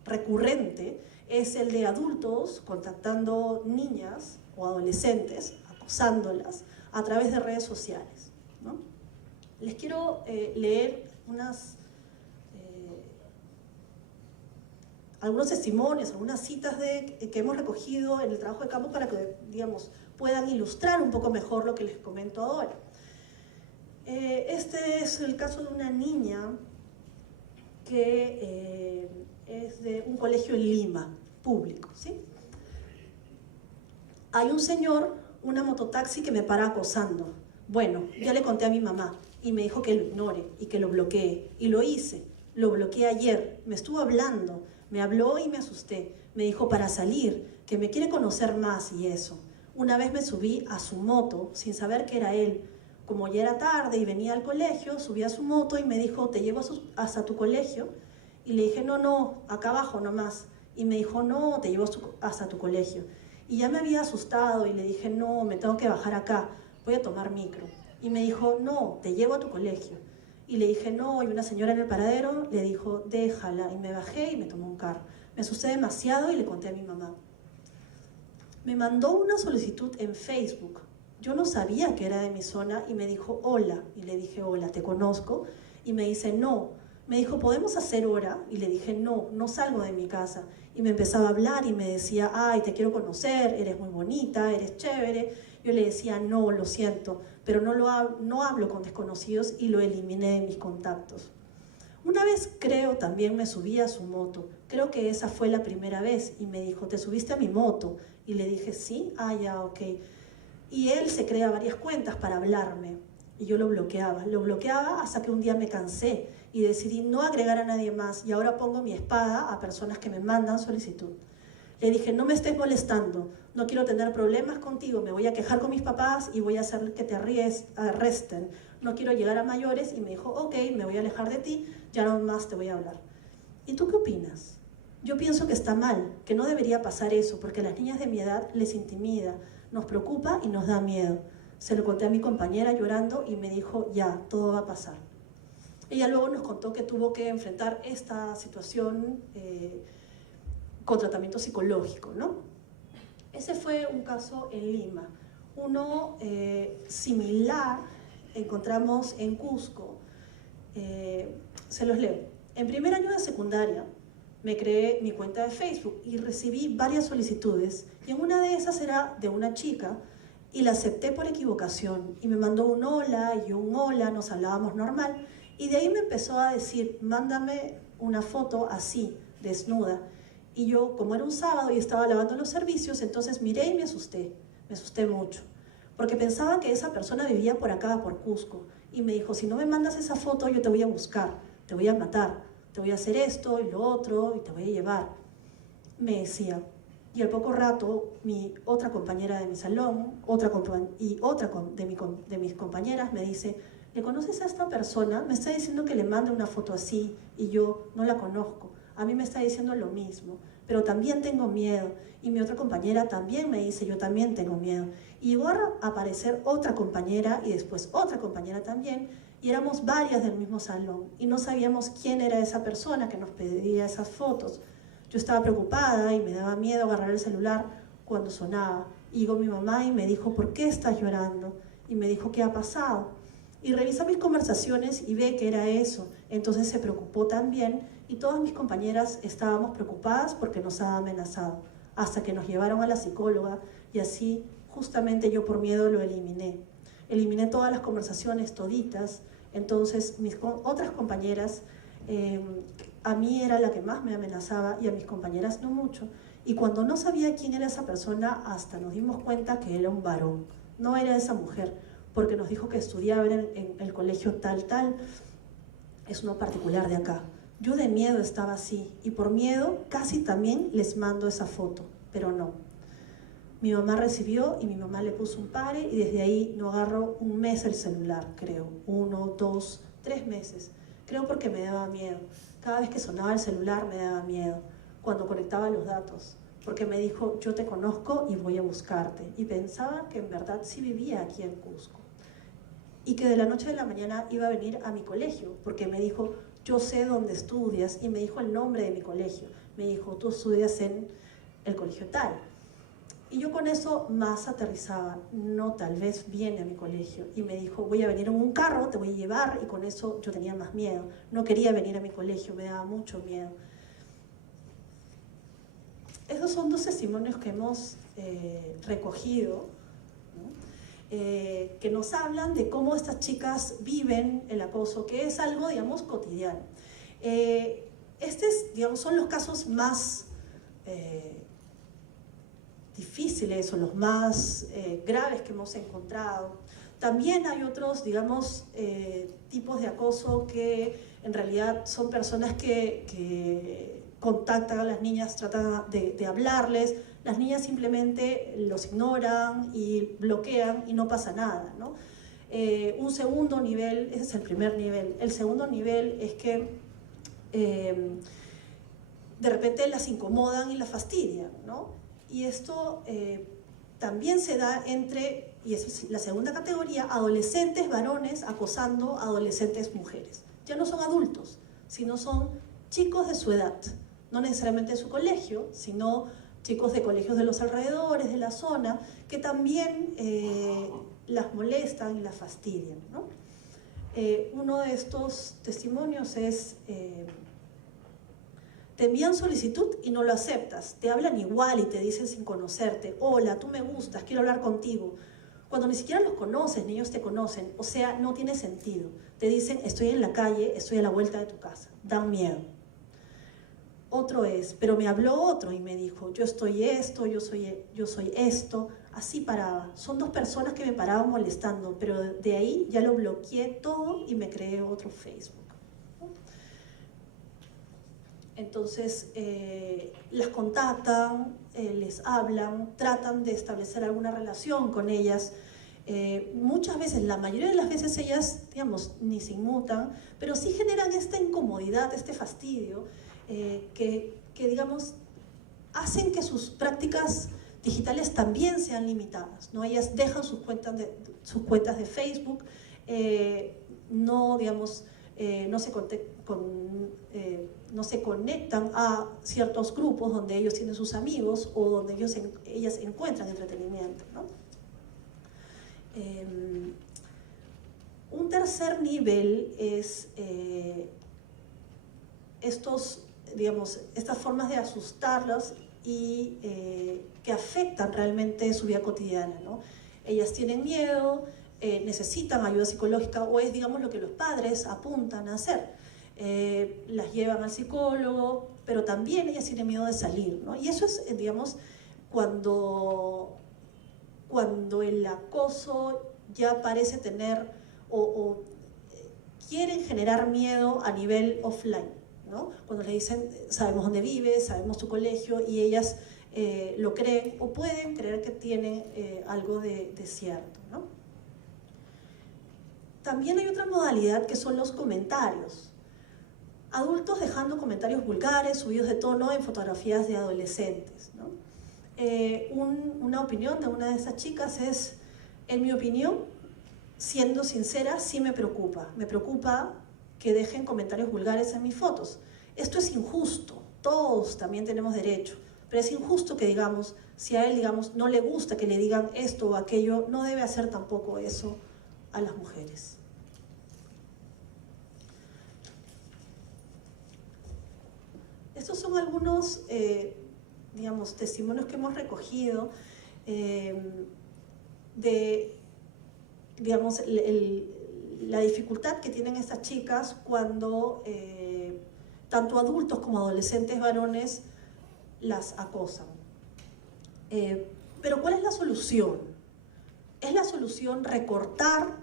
recurrente, es el de adultos contactando niñas o adolescentes, acosándolas a través de redes sociales, ¿no? Les quiero leer algunos testimonios, algunas citas que hemos recogido en el trabajo de campo para que, puedan ilustrar un poco mejor lo que les comento ahora. Este es el caso de una niña que es de un colegio en Lima, público, ¿sí? Hay un señor, una mototaxi, que me para acosando. Bueno, ya le conté a mi mamá y me dijo que lo ignore y que lo bloquee. Y lo hice, lo bloqueé ayer, me estuvo hablando, me habló y me asusté. Me dijo para salir, que me quiere conocer más y eso. Una vez me subí a su moto sin saber que era él. Como ya era tarde y venía al colegio, subí a su moto y me dijo: ¿te llevo hasta tu colegio? Y le dije: no, acá abajo nomás. Y me dijo: no, te llevo hasta tu colegio. Y ya me había asustado y le dije: no, me tengo que bajar acá, voy a tomar micro. Y me dijo: no, te llevo a tu colegio. Y le dije: no, y una señora en el paradero le dijo: déjala. Y me bajé y me tomó un carro. Me asusté demasiado y le conté a mi mamá. Me mandó una solicitud en Facebook. Yo no sabía que era de mi zona y me dijo: hola. Y le dije: hola, ¿te conozco? Y me dice: no Me dijo, ¿podemos hacer hora? Y le dije, no, no salgo de mi casa. Y me empezaba a hablar y me decía, ay, te quiero conocer, eres muy bonita, eres chévere. Yo le decía, no, lo siento, pero no hablo con desconocidos y lo eliminé de mis contactos. Una vez también me subí a su moto, creo que esa fue la primera vez, y me dijo, ¿te subiste a mi moto? Y le dije, sí, ya, ok. Y él se crea varias cuentas para hablarme, y yo lo bloqueaba hasta que un día me cansé y decidí no agregar a nadie más, y ahora pongo mi espada a personas que me mandan solicitud. Le dije, no me estés molestando, no quiero tener problemas contigo, me voy a quejar con mis papás y voy a hacer que te arresten. No quiero llegar a mayores, y me dijo, ok, me voy a alejar de ti, ya no más te voy a hablar. ¿Y tú qué opinas? Yo pienso que está mal, que no debería pasar eso, porque a las niñas de mi edad les intimida, nos preocupa y nos da miedo. Se lo conté a mi compañera llorando y me dijo, ya, todo va a pasar. Ella luego nos contó que tuvo que enfrentar esta situación con tratamiento psicológico, ¿no? Ese fue un caso en Lima. Uno similar encontramos en Cusco. Se los leo. En primer año de secundaria me creé mi cuenta de Facebook y recibí varias solicitudes, y en una de esas era de una chica y la acepté por equivocación y me mandó un hola y un hola, nos hablábamos normal, y de ahí me empezó a decir, mándame una foto así, desnuda. Y yo, como era un sábado y estaba lavando los servicios, entonces miré y me asusté mucho, porque pensaba que esa persona vivía por acá, por Cusco, y me dijo, si no me mandas esa foto, yo te voy a buscar, te voy a matar, te voy a hacer esto y lo otro, y te voy a llevar, me decía. Y al poco rato, mi otra compañera de mi salón, otra de mis compañeras me dice, ¿le conoces a esta persona? Me está diciendo que le mande una foto así, y yo no la conozco. A mí me está diciendo lo mismo, pero también tengo miedo. Y mi otra compañera también me dice, yo también tengo miedo. Y llegó a aparecer otra compañera y después otra compañera también, y éramos varias del mismo salón, y no sabíamos quién era esa persona que nos pedía esas fotos. Yo estaba preocupada y me daba miedo agarrar el celular cuando sonaba. Y llegó mi mamá y me dijo, ¿por qué estás llorando? Y me dijo, ¿qué ha pasado? Y revisa mis conversaciones y ve que era eso. Entonces se preocupó también, y todas mis compañeras estábamos preocupadas porque nos ha amenazado, hasta que nos llevaron a la psicóloga, y así justamente yo por miedo lo eliminé. Eliminé todas las conversaciones, toditas. Entonces mis otras compañeras, a mí era la que más me amenazaba y a mis compañeras no mucho. Y cuando no sabía quién era esa persona, hasta nos dimos cuenta que era un varón, no era esa mujer, porque nos dijo que estudiaba en el colegio tal, es uno particular de acá. Yo de miedo estaba así, y por miedo casi también les mando esa foto, pero no. Mi mamá recibió y mi mamá le puso un pare, y desde ahí no agarro un mes el celular, creo, 1, 2, 3 meses. Creo porque me daba miedo. Cada vez que sonaba el celular me daba miedo, cuando conectaba los datos, porque me dijo, yo te conozco y voy a buscarte. Y pensaba que en verdad sí vivía aquí en Cusco, y que de la noche a la mañana iba a venir a mi colegio, porque me dijo, yo sé dónde estudias, y me dijo el nombre de mi colegio. Me dijo, tú estudias en el colegio tal. Y yo con eso más aterrizaba, no, tal vez viene a mi colegio. Y me dijo, voy a venir en un carro, te voy a llevar, y con eso yo tenía más miedo. No quería venir a mi colegio, me daba mucho miedo. Esos son 2 testimonios que hemos recogido, ¿no? Que nos hablan de cómo estas chicas viven el acoso, que es algo, digamos, cotidiano. Digamos, son los casos más difíciles o los más graves que hemos encontrado. También hay otros, digamos, tipos de acoso que en realidad son personas que contactan a las niñas, tratan de hablarles, las niñas simplemente los ignoran y bloquean y no pasa nada, ¿no? Un segundo nivel, ese es el primer nivel. El segundo nivel es que de repente las incomodan y las fastidian, ¿no? Y esto también se da entre, y esa es la segunda categoría, adolescentes varones acosando a adolescentes mujeres. Ya no son adultos, sino son chicos de su edad, no necesariamente de su colegio, sino chicos de colegios de los alrededores, de la zona, que también las molestan y las fastidian, ¿no? Uno de estos testimonios es, te envían solicitud y no lo aceptas, te hablan igual y te dicen sin conocerte, hola, tú me gustas, quiero hablar contigo, cuando ni siquiera los conoces, ni ellos te conocen, o sea, no tiene sentido. Te dicen, estoy en la calle, estoy a la vuelta de tu casa, dan miedo. Otro es, pero me habló otro y me dijo, yo estoy esto, yo soy esto, así paraba. Son dos personas que me paraban molestando, pero de ahí ya lo bloqueé todo y me creé otro Facebook. Entonces, las contactan, les hablan, tratan de establecer alguna relación con ellas. Muchas veces, la mayoría de las veces ellas, digamos, ni se inmutan, pero sí generan esta incomodidad, este fastidio, que digamos, hacen que sus prácticas digitales también sean limitadas, ¿no? Ellas dejan sus cuentas de Facebook, no, digamos, no se conectan a ciertos grupos donde ellos tienen sus amigos o donde ellas encuentran entretenimiento, ¿no? Un tercer nivel es estas formas de asustarlas y que afectan realmente su vida cotidiana, ¿no? Ellas tienen miedo, necesitan ayuda psicológica, o es, digamos, lo que los padres apuntan a hacer. Las llevan al psicólogo, pero también ellas tienen miedo de salir, ¿no? Y eso es, digamos, cuando el acoso ya parece tener o quieren generar miedo a nivel offline, ¿no? Cuando le dicen, sabemos dónde vives, sabemos tu colegio, y ellas lo creen o pueden creer que tienen algo de cierto, ¿no? También hay otra modalidad que son los comentarios. Adultos dejando comentarios vulgares, subidos de tono en fotografías de adolescentes, ¿no? Una opinión de una de esas chicas es, en mi opinión, siendo sincera, sí me preocupa. Me preocupa que dejen comentarios vulgares en mis fotos. Esto es injusto, todos también tenemos derecho, pero es injusto que digamos, si a él, digamos, no le gusta que le digan esto o aquello, no debe hacer tampoco eso a las mujeres. Estos son algunos, digamos, testimonios que hemos recogido de, digamos, la dificultad que tienen estas chicas cuando tanto adultos como adolescentes varones las acosan. Pero ¿cuál es la solución? ¿Es la solución recortar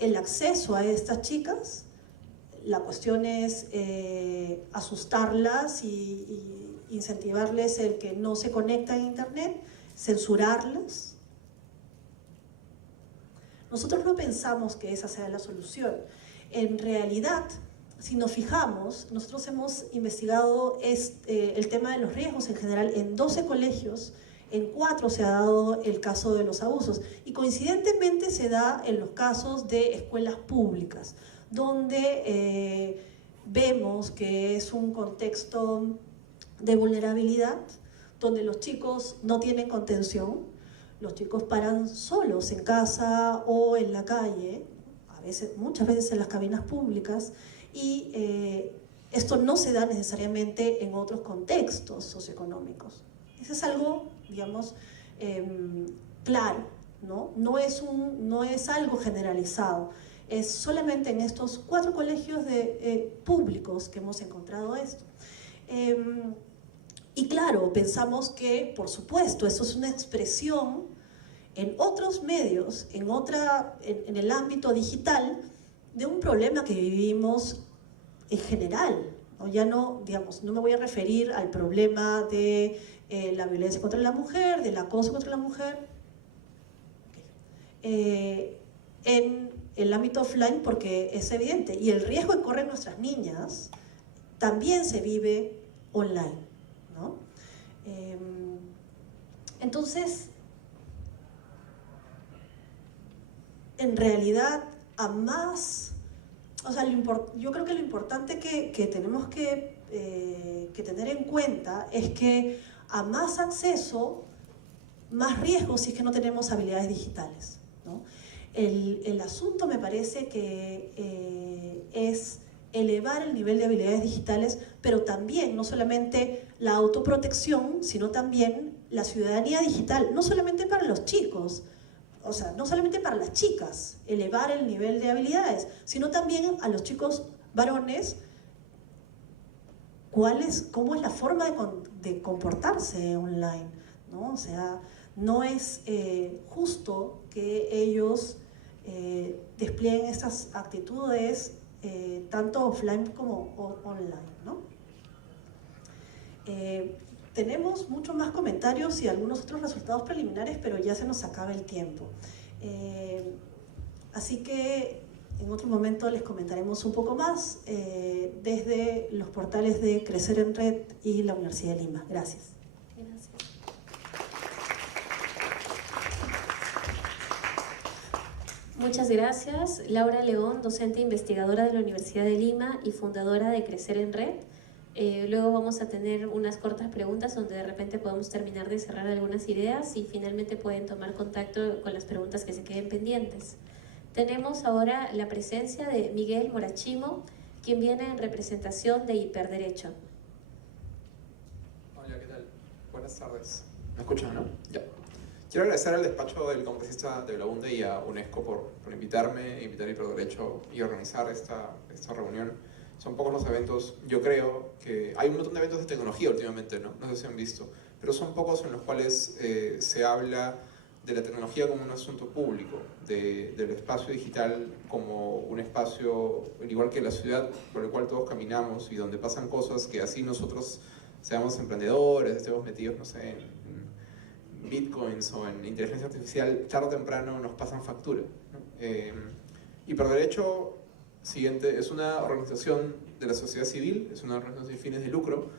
el acceso a estas chicas? La cuestión es asustarlas y incentivarles el que no se conecten a internet, censurarlas. Nosotros no pensamos que esa sea la solución. En realidad, si nos fijamos, nosotros hemos investigado el tema de los riesgos en general en 12 colegios, en 4 se ha dado el caso de los abusos, y coincidentemente se da en los casos de escuelas públicas, donde vemos que es un contexto de vulnerabilidad, donde los chicos no tienen contención, los chicos paran solos en casa o en la calle, muchas veces en las cabinas públicas, y esto no se da necesariamente en otros contextos socioeconómicos. Eso es algo, digamos, claro, ¿no? No es algo generalizado. Es solamente en estos 4 colegios públicos que hemos encontrado esto. Y claro, pensamos que, por supuesto, eso es una expresión en otros medios, en el ámbito digital, de un problema que vivimos en general, ¿no? Ya no, digamos, no me voy a referir al problema de la violencia contra la mujer, del acoso contra la mujer, en el ámbito offline, porque es evidente, y el riesgo que corren nuestras niñas también se vive online, ¿no? Entonces, en realidad, yo creo que lo importante que tenemos que tener en cuenta es que a más acceso, más riesgo si es que no tenemos habilidades digitales, ¿no? El asunto me parece que es elevar el nivel de habilidades digitales, pero también, no solamente la autoprotección, sino también la ciudadanía digital, no solamente para los chicos, o sea, no solamente para las chicas, elevar el nivel de habilidades, sino también a los chicos varones, cómo es la forma de comportarse online, ¿no? O sea, no es justo que ellos desplieguen estas actitudes tanto offline como online, ¿no? Tenemos muchos más comentarios y algunos otros resultados preliminares, pero ya se nos acaba el tiempo. Así que en otro momento les comentaremos un poco más desde los portales de Crecer en Red y la Universidad de Lima. Gracias. Gracias. Muchas gracias. Laura León, docente e investigadora de la Universidad de Lima y fundadora de Crecer en Red. Luego vamos a tener unas cortas preguntas donde de repente podemos terminar de cerrar algunas ideas y finalmente pueden tomar contacto con las preguntas que se queden pendientes. Tenemos ahora la presencia de Miguel Morachimo, quien viene en representación de Hiperderecho. Hola, ¿qué tal? Buenas tardes. ¿Me escuchan, no? Ya. Quiero agradecer al despacho del congresista de Belaunde y a UNESCO por invitarme, invitar a Hiperderecho y organizar esta reunión. Son pocos los eventos, yo creo que hay un montón de eventos de tecnología últimamente, ¿no? No sé si han visto, pero son pocos en los cuales se habla de la tecnología como un asunto público, del espacio digital como un espacio, igual que la ciudad por el cual todos caminamos y donde pasan cosas que así nosotros seamos emprendedores, estemos metidos, no sé, en bitcoins o en inteligencia artificial, tarde o temprano nos pasan factura, ¿no? Hiperderecho, siguiente, es una organización de la sociedad civil, es una organización sin fines de lucro,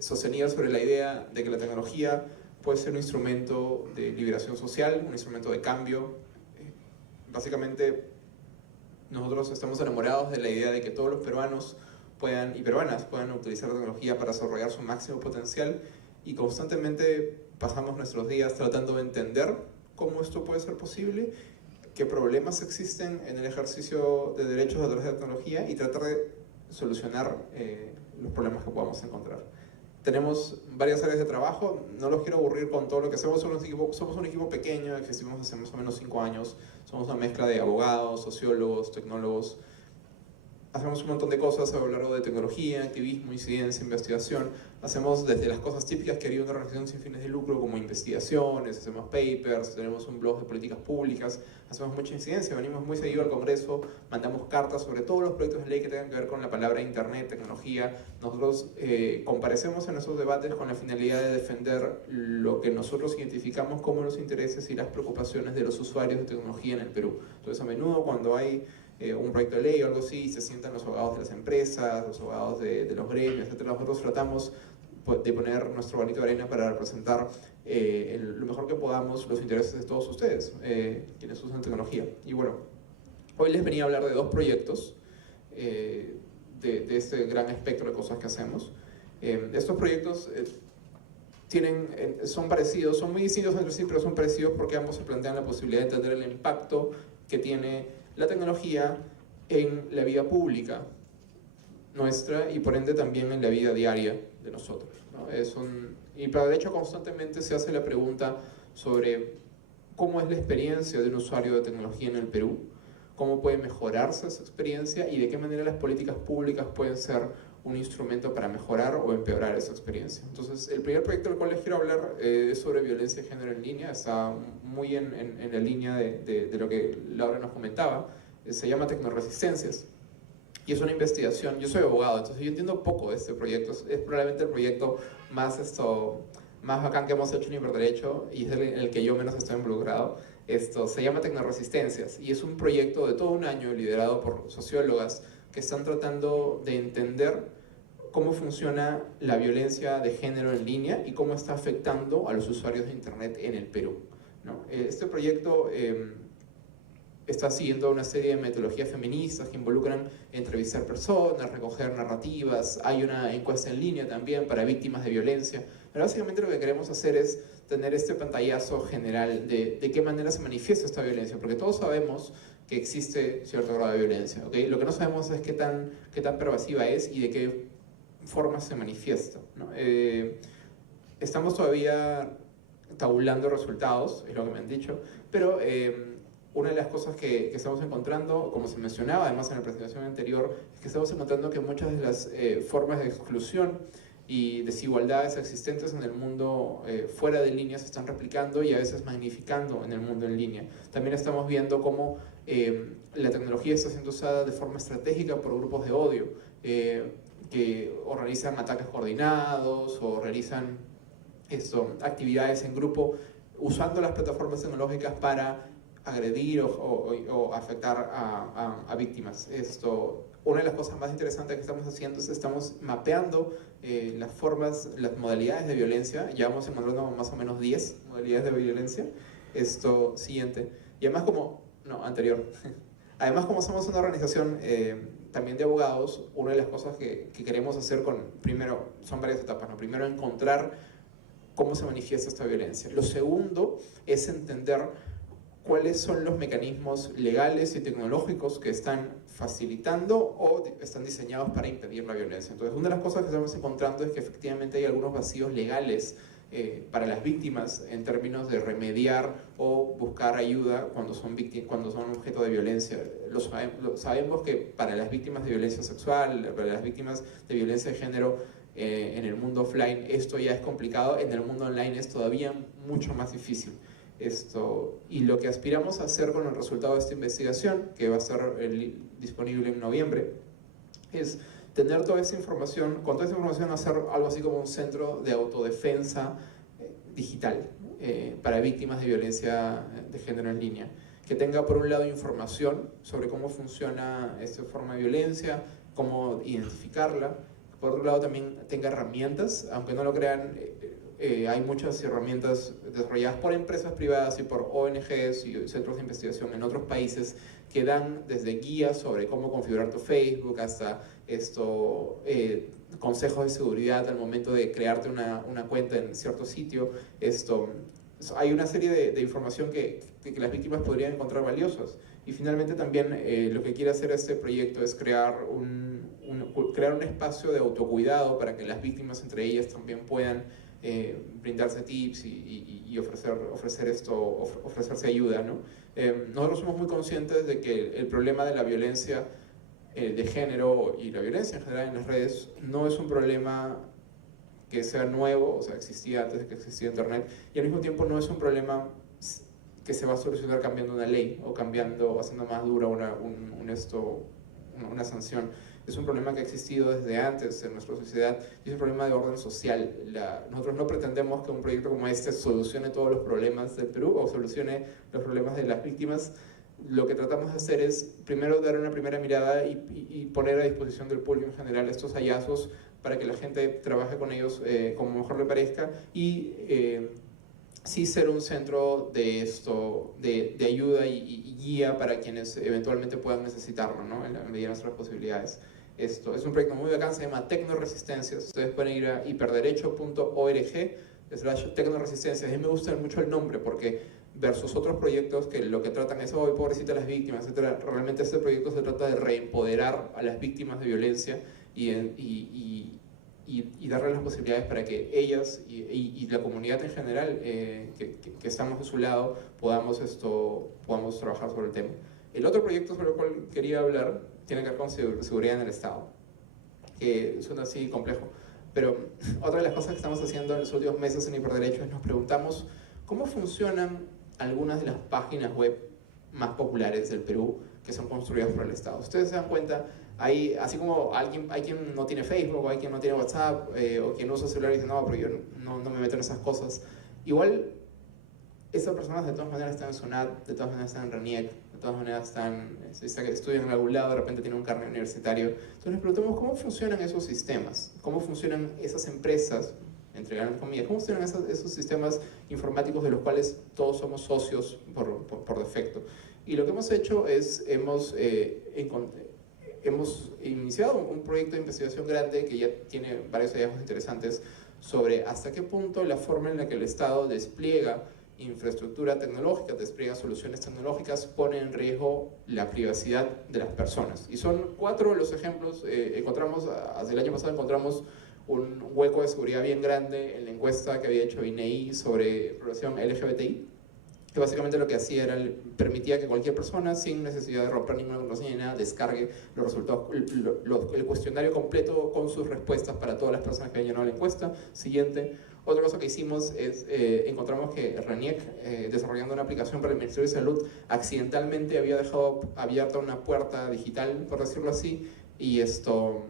sostenida sobre la idea de que la tecnología puede ser un instrumento de liberación social, un instrumento de cambio. Básicamente, nosotros estamos enamorados de la idea de que todos los peruanos y peruanas puedan utilizar la tecnología para desarrollar su máximo potencial y constantemente pasamos nuestros días tratando de entender cómo esto puede ser posible, qué problemas existen en el ejercicio de derechos a través de la tecnología y tratar de solucionar los problemas que podamos encontrar. Tenemos varias áreas de trabajo, no los quiero aburrir con todo lo que hacemos, somos un equipo pequeño, existimos hace más o menos 5 años, somos una mezcla de abogados, sociólogos, tecnólogos. Hacemos un montón de cosas a lo largo de tecnología, activismo, incidencia, investigación. Hacemos desde las cosas típicas que haría una organización sin fines de lucro, como investigaciones, hacemos papers, tenemos un blog de políticas públicas, hacemos mucha incidencia, venimos muy seguido al Congreso, mandamos cartas sobre todos los proyectos de ley que tengan que ver con la palabra internet, tecnología. Nosotros comparecemos en esos debates con la finalidad de defender lo que nosotros identificamos como los intereses y las preocupaciones de los usuarios de tecnología en el Perú. Entonces, a menudo cuando hay un proyecto de ley o algo así, se sientan los abogados de las empresas, los abogados de los gremios, etc. Nosotros tratamos de poner nuestro granito de arena para representar lo mejor que podamos los intereses de todos ustedes, quienes usan tecnología. Y bueno, hoy les venía a hablar de 2 proyectos de este gran espectro de cosas que hacemos. Estos proyectos son parecidos, son muy distintos entre sí, pero son parecidos porque ambos se plantean la posibilidad de entender el impacto que tiene la tecnología en la vida pública nuestra y por ende también en la vida diaria de nosotros, ¿no? Y de hecho constantemente se hace la pregunta sobre cómo es la experiencia de un usuario de tecnología en el Perú, cómo puede mejorarse esa experiencia y de qué manera las políticas públicas pueden ser un instrumento para mejorar o empeorar esa experiencia. Entonces, el primer proyecto del cual les quiero hablar es sobre violencia de género en línea, está muy en la línea de lo que Laura nos comentaba, se llama Tecnoresistencias y es una investigación. Yo soy abogado, entonces yo entiendo poco de este proyecto, es probablemente el proyecto más bacán que hemos hecho en Hiperderecho y es en el que yo menos estoy involucrado. Se llama Tecnoresistencias y es un proyecto de todo un año liderado por sociólogas que están tratando de entender cómo funciona la violencia de género en línea y cómo está afectando a los usuarios de Internet en el Perú, ¿no? Este proyecto está siguiendo una serie de metodologías feministas que involucran entrevistar personas, recoger narrativas. Hay una encuesta en línea también para víctimas de violencia. Pero básicamente lo que queremos hacer es tener este pantallazo general de qué manera se manifiesta esta violencia, porque todos sabemos que existe cierto grado de violencia, ¿okay? Lo que no sabemos es qué tan pervasiva es y de qué forma se manifiesta, ¿no? Estamos todavía tabulando resultados, es lo que me han dicho, pero una de las cosas que estamos encontrando, como se mencionaba además en la presentación anterior, es que estamos encontrando que muchas de las formas de exclusión y desigualdades existentes en el mundo fuera de línea se están replicando y a veces magnificando en el mundo en línea. También estamos viendo cómo la tecnología está siendo usada de forma estratégica por grupos de odio que organizan ataques coordinados o realizan actividades en grupo usando las plataformas tecnológicas para agredir o afectar a víctimas. Una de las cosas más interesantes que estamos haciendo es estamos mapeando las formas, las modalidades de violencia. Ya vamos encontrando más o menos 10 modalidades de violencia. Siguiente. Y además anterior. Además, como somos una organización también de abogados, una de las cosas que queremos hacer primero, son varias etapas, ¿no? Primero, encontrar cómo se manifiesta esta violencia. Lo segundo es entender cuáles son los mecanismos legales y tecnológicos que están facilitando o están diseñados para impedir la violencia. Entonces, una de las cosas que estamos encontrando es que efectivamente hay algunos vacíos legales para las víctimas en términos de remediar o buscar ayuda cuando son objeto de violencia. Sabemos que para las víctimas de violencia sexual, para las víctimas de violencia de género, en el mundo offline esto ya es complicado, en el mundo online es todavía mucho más difícil. Y lo que aspiramos a hacer con el resultado de esta investigación, que va a estar disponible en noviembre, es tener toda esa información, con toda esa información hacer algo así como un centro de autodefensa digital para víctimas de violencia de género en línea, que tenga por un lado información sobre cómo funciona esta forma de violencia, cómo identificarla, por otro lado también tenga herramientas, aunque no lo crean, hay muchas herramientas desarrolladas por empresas privadas y por ONGs y centros de investigación en otros países que dan desde guías sobre cómo configurar tu Facebook hasta consejos de seguridad al momento de crearte una cuenta en cierto sitio. Hay una serie de información que las víctimas podrían encontrar valiosas. Y finalmente también lo que quiere hacer este proyecto es crear un espacio de autocuidado para que las víctimas entre ellas también puedan brindarse tips y ofrecerse ayuda, ¿no? Nosotros somos muy conscientes de que el problema de la violencia de género y la violencia en general en las redes no es un problema que sea nuevo, o sea, existía antes de que existía Internet, y al mismo tiempo no es un problema que se va a solucionar cambiando una ley o haciendo más dura una sanción. Es un problema que ha existido desde antes en nuestra sociedad y es un problema de orden social. Nosotros no pretendemos que un proyecto como este solucione todos los problemas del Perú o solucione los problemas de las víctimas. Lo que tratamos de hacer es primero dar una primera mirada y poner a disposición del público en general estos hallazgos para que la gente trabaje con ellos como mejor le parezca y sí ser un centro de ayuda y guía para quienes eventualmente puedan necesitarlo, ¿no? En la medida de nuestras posibilidades. Esto es un proyecto muy bacán, se llama Tecnoresistencias. Ustedes pueden ir a hiperderecho.org/tecnoresistencias. A mí me gusta mucho el nombre porque versus otros proyectos que lo que tratan es hoy pobrecita las víctimas, etc. Realmente este proyecto se trata de reempoderar a las víctimas de violencia y darles las posibilidades para que ellas y la comunidad en general que estamos de su lado podamos trabajar sobre el tema. El otro proyecto sobre el cual quería hablar tiene que ver con seguridad en el Estado, que suena así complejo, pero otra de las cosas que estamos haciendo en los últimos meses en Hiperderecho es nos preguntamos cómo funcionan algunas de las páginas web más populares del Perú que son construidas por el Estado. Ustedes se dan cuenta, así como hay quien no tiene Facebook, o hay quien no tiene WhatsApp, o quien usa celular y dice, no, pero yo no me meto en esas cosas. Igual, esas personas de todas maneras están en SUNAT, de todas maneras están en RENIEC, de todas maneras estudian en algún lado, de repente tienen un carnet universitario. Entonces nos preguntamos cómo funcionan esos sistemas, cómo funcionan esas empresas entre grandes comillas. ¿Cómo funcionan esos sistemas informáticos de los cuales todos somos socios por defecto? Y lo que hemos hecho es, hemos iniciado un proyecto de investigación grande que ya tiene varios hallazgos interesantes sobre hasta qué punto la forma en la que el Estado despliega infraestructura tecnológica, despliega soluciones tecnológicas, pone en riesgo la privacidad de las personas. Y son 4 los ejemplos. Hace el año pasado encontramos un hueco de seguridad bien grande en la encuesta que había hecho INEI sobre población LGBTI, que básicamente lo que hacía era, permitía que cualquier persona, sin necesidad de romper ninguna contraseña ni nada, descargue los resultados, el cuestionario completo con sus respuestas para todas las personas que habían llenado la encuesta. Siguiente. Otra cosa que hicimos es, encontramos que RANIEC, desarrollando una aplicación para el Ministerio de Salud, accidentalmente había dejado abierta una puerta digital, por decirlo así, y esto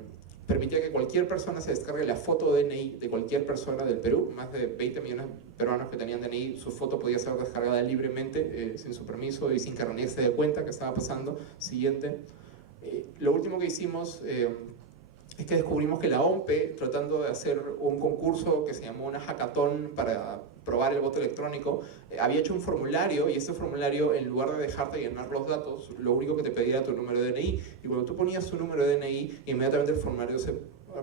permitía que cualquier persona se descargue la foto DNI de cualquier persona del Perú. Más de 20 millones de peruanos que tenían DNI, su foto podía ser descargada libremente, sin su permiso y sin que RANIEC se dé cuenta que estaba pasando. Siguiente. Lo último que hicimos es que descubrimos que la OMPE, tratando de hacer un concurso que se llamó una hackathon para probar el voto electrónico, había hecho un formulario, y este formulario, en lugar de dejarte llenar los datos, lo único que te pedía era tu número de DNI, y cuando tú ponías tu número de DNI, inmediatamente el formulario se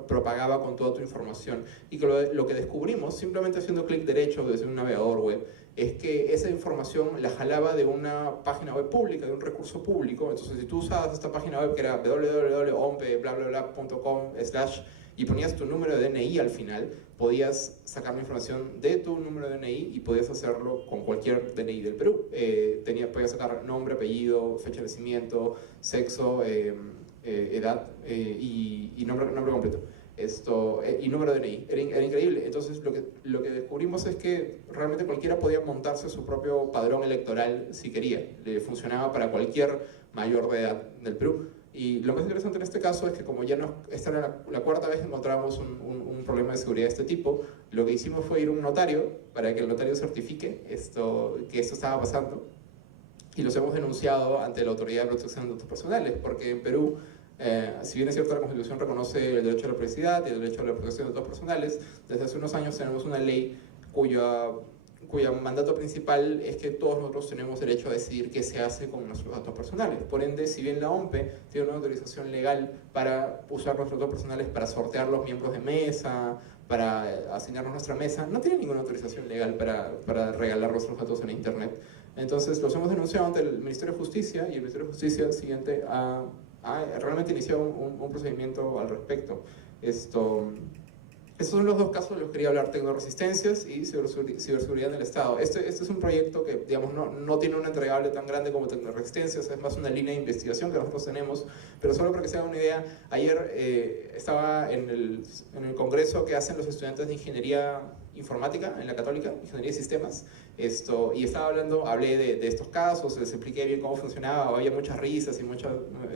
propagaba con toda tu información. Y que lo que descubrimos, simplemente haciendo clic derecho desde un navegador web, es que esa información la jalaba de una página web pública, de un recurso público. Entonces, si tú usabas esta página web que era www.ompe.com/ y ponías tu número de DNI al final, podías sacar la información de tu número de DNI y podías hacerlo con cualquier DNI del Perú. Podías sacar nombre, apellido, fecha de nacimiento, sexo, edad y nombre completo. Y número de DNI. Era increíble. Entonces lo que descubrimos es que realmente cualquiera podía montarse su propio padrón electoral si quería. Le funcionaba para cualquier mayor de edad del Perú. Y lo más interesante en este caso es que como ya esta era la 4ª vez que encontramos un problema de seguridad de este tipo, lo que hicimos fue ir a un notario para que el notario certifique que esto estaba pasando, y los hemos denunciado ante la Autoridad de Protección de Datos Personales, porque en Perú, si bien es cierto la Constitución reconoce el derecho a la privacidad y el derecho a la protección de datos personales, desde hace unos años tenemos una ley cuyo mandato principal es que todos nosotros tenemos derecho a decidir qué se hace con nuestros datos personales. Por ende, si bien la OMPE tiene una autorización legal para usar nuestros datos personales para sortear los miembros de mesa, para asignarnos nuestra mesa, no tiene ninguna autorización legal para regalar nuestros datos en Internet. Entonces, los hemos denunciado ante el Ministerio de Justicia, y el Ministerio de Justicia siguiente ha realmente iniciado un procedimiento al respecto. Estos son los 2 casos de los que quería hablar: tecnoresistencias y ciberseguridad en el Estado. Este es un proyecto que, digamos, no tiene un entregable tan grande como tecnoresistencias, es más una línea de investigación que nosotros tenemos, pero solo para que se hagan una idea, ayer estaba en el congreso que hacen los estudiantes de Ingeniería Informática en la Católica, Ingeniería de Sistemas, y hablé de estos casos, les expliqué bien cómo funcionaba, había muchas risas y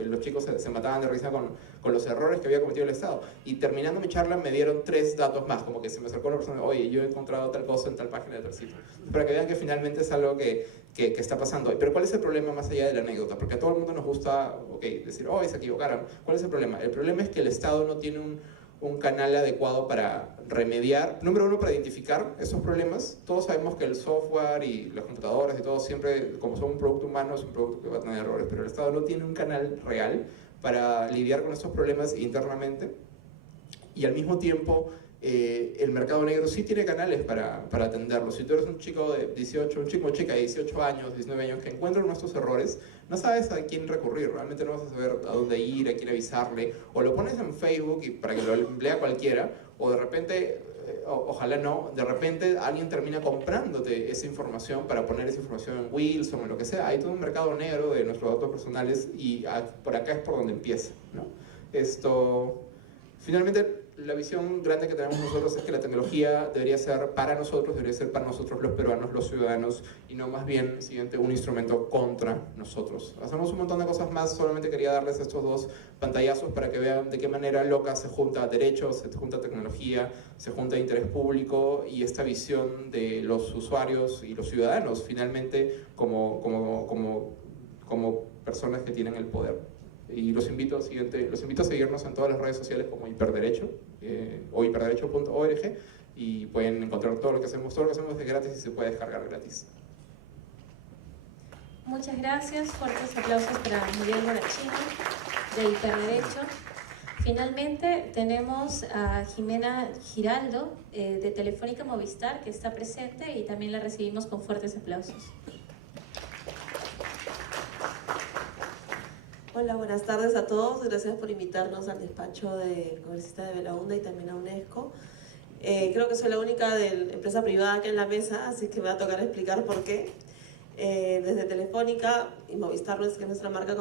los chicos se mataban de risa con los errores que había cometido el Estado. Y terminando mi charla me dieron 3 datos más, como que se me acercó una persona: oye, yo he encontrado tal cosa en tal página de tal sitio, para que vean que finalmente es algo que está pasando. Pero ¿cuál es el problema más allá de la anécdota? Porque a todo el mundo nos gusta decir, oh, se equivocaron. ¿Cuál es el problema? El problema es que el Estado no tiene un canal adecuado para remediar, número 1, para identificar esos problemas. Todos sabemos que el software y las computadoras y todo siempre, como son un producto humano, es un producto que va a tener errores, pero el Estado no tiene un canal real para lidiar con estos problemas internamente. Y al mismo tiempo, el mercado negro sí tiene canales para atenderlos. Si tú eres un chico de 18, un chico o chica de 18 años, 19 años, que encuentran nuestros errores, no sabes a quién recurrir, realmente no vas a saber a dónde ir, a quién avisarle, o lo pones en Facebook y para que lo lea cualquiera, o de repente, ojalá no, de repente alguien termina comprándote esa información para poner esa información en Wilson o en lo que sea. Hay todo un mercado negro de nuestros datos personales, y por acá es por donde empieza, ¿no? Finalmente, la visión grande que tenemos nosotros es que la tecnología debería ser para nosotros los peruanos, los ciudadanos, y no más bien, un instrumento contra nosotros. Hacemos un montón de cosas más, solamente quería darles estos 2 pantallazos para que vean de qué manera loca se junta derechos, se junta tecnología, se junta interés público y esta visión de los usuarios y los ciudadanos, finalmente, como personas que tienen el poder. Y los invito a seguirnos en todas las redes sociales como Hiperderecho o hiperderecho.org, y pueden encontrar todo lo que hacemos es gratis y se puede descargar gratis. Muchas gracias, fuertes aplausos para Miguel Borachino de Hiperderecho. Finalmente tenemos a Jimena Giraldo de Telefónica Movistar, que está presente y también la recibimos con fuertes aplausos. Hola, buenas tardes a todos. Gracias por invitarnos al despacho del congresista de Belaúnde y también a UNESCO. Creo que soy la única empresa privada aquí en la mesa, así que me va a tocar explicar por qué. Desde Telefónica y Movistar, que es nuestra marca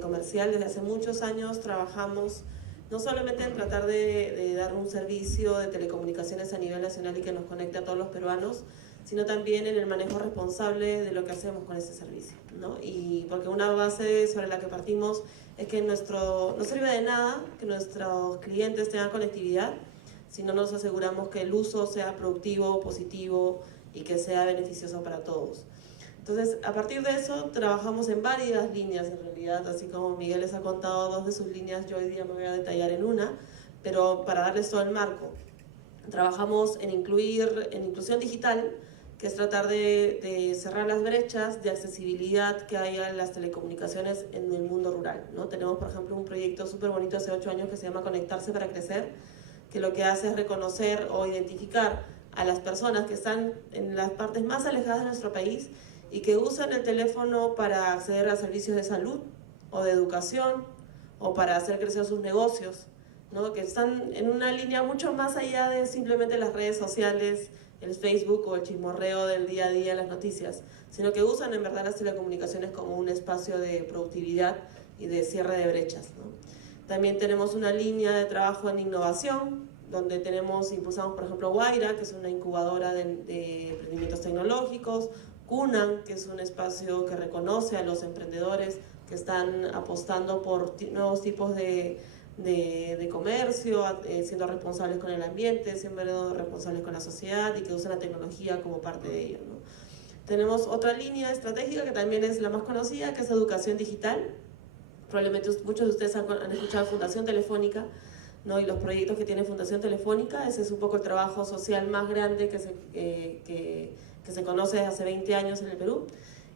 comercial, desde hace muchos años trabajamos no solamente en tratar de dar un servicio de telecomunicaciones a nivel nacional y que nos conecte a todos los peruanos, sino también en el manejo responsable de lo que hacemos con ese servicio, ¿no? Y porque una base sobre la que partimos es que no sirve de nada que nuestros clientes tengan conectividad si no nos aseguramos que el uso sea productivo, positivo y que sea beneficioso para todos. Entonces, a partir de eso, trabajamos en varias líneas en realidad, así como Miguel les ha contado dos de sus líneas, yo hoy día me voy a detallar en una, pero para darles todo el marco. Trabajamos en inclusión digital, que es tratar de cerrar las brechas de accesibilidad que hay a las telecomunicaciones en el mundo rural, ¿no? Tenemos, por ejemplo, un proyecto súper bonito hace 8 años que se llama Conectarse para Crecer, que lo que hace es reconocer o identificar a las personas que están en las partes más alejadas de nuestro país y que usan el teléfono para acceder a servicios de salud o de educación o para hacer crecer sus negocios, ¿no? Que están en una línea mucho más allá de simplemente las redes sociales, el Facebook o el chismorreo del día a día en las noticias, sino que usan en verdad las telecomunicaciones como un espacio de productividad y de cierre de brechas, ¿no? También tenemos una línea de trabajo en innovación, donde impulsamos por ejemplo Guaira, que es una incubadora de emprendimientos tecnológicos, Cunan, que es un espacio que reconoce a los emprendedores que están apostando por nuevos tipos de comercio, siendo responsables con el ambiente, siendo responsables con la sociedad y que usan la tecnología como parte de ello, ¿no? Tenemos otra línea estratégica que también es la más conocida, que es educación digital. Probablemente muchos de ustedes han escuchado Fundación Telefónica, ¿no? Y los proyectos que tiene Fundación Telefónica. Ese es un poco el trabajo social más grande que se conoce desde hace 20 años en el Perú.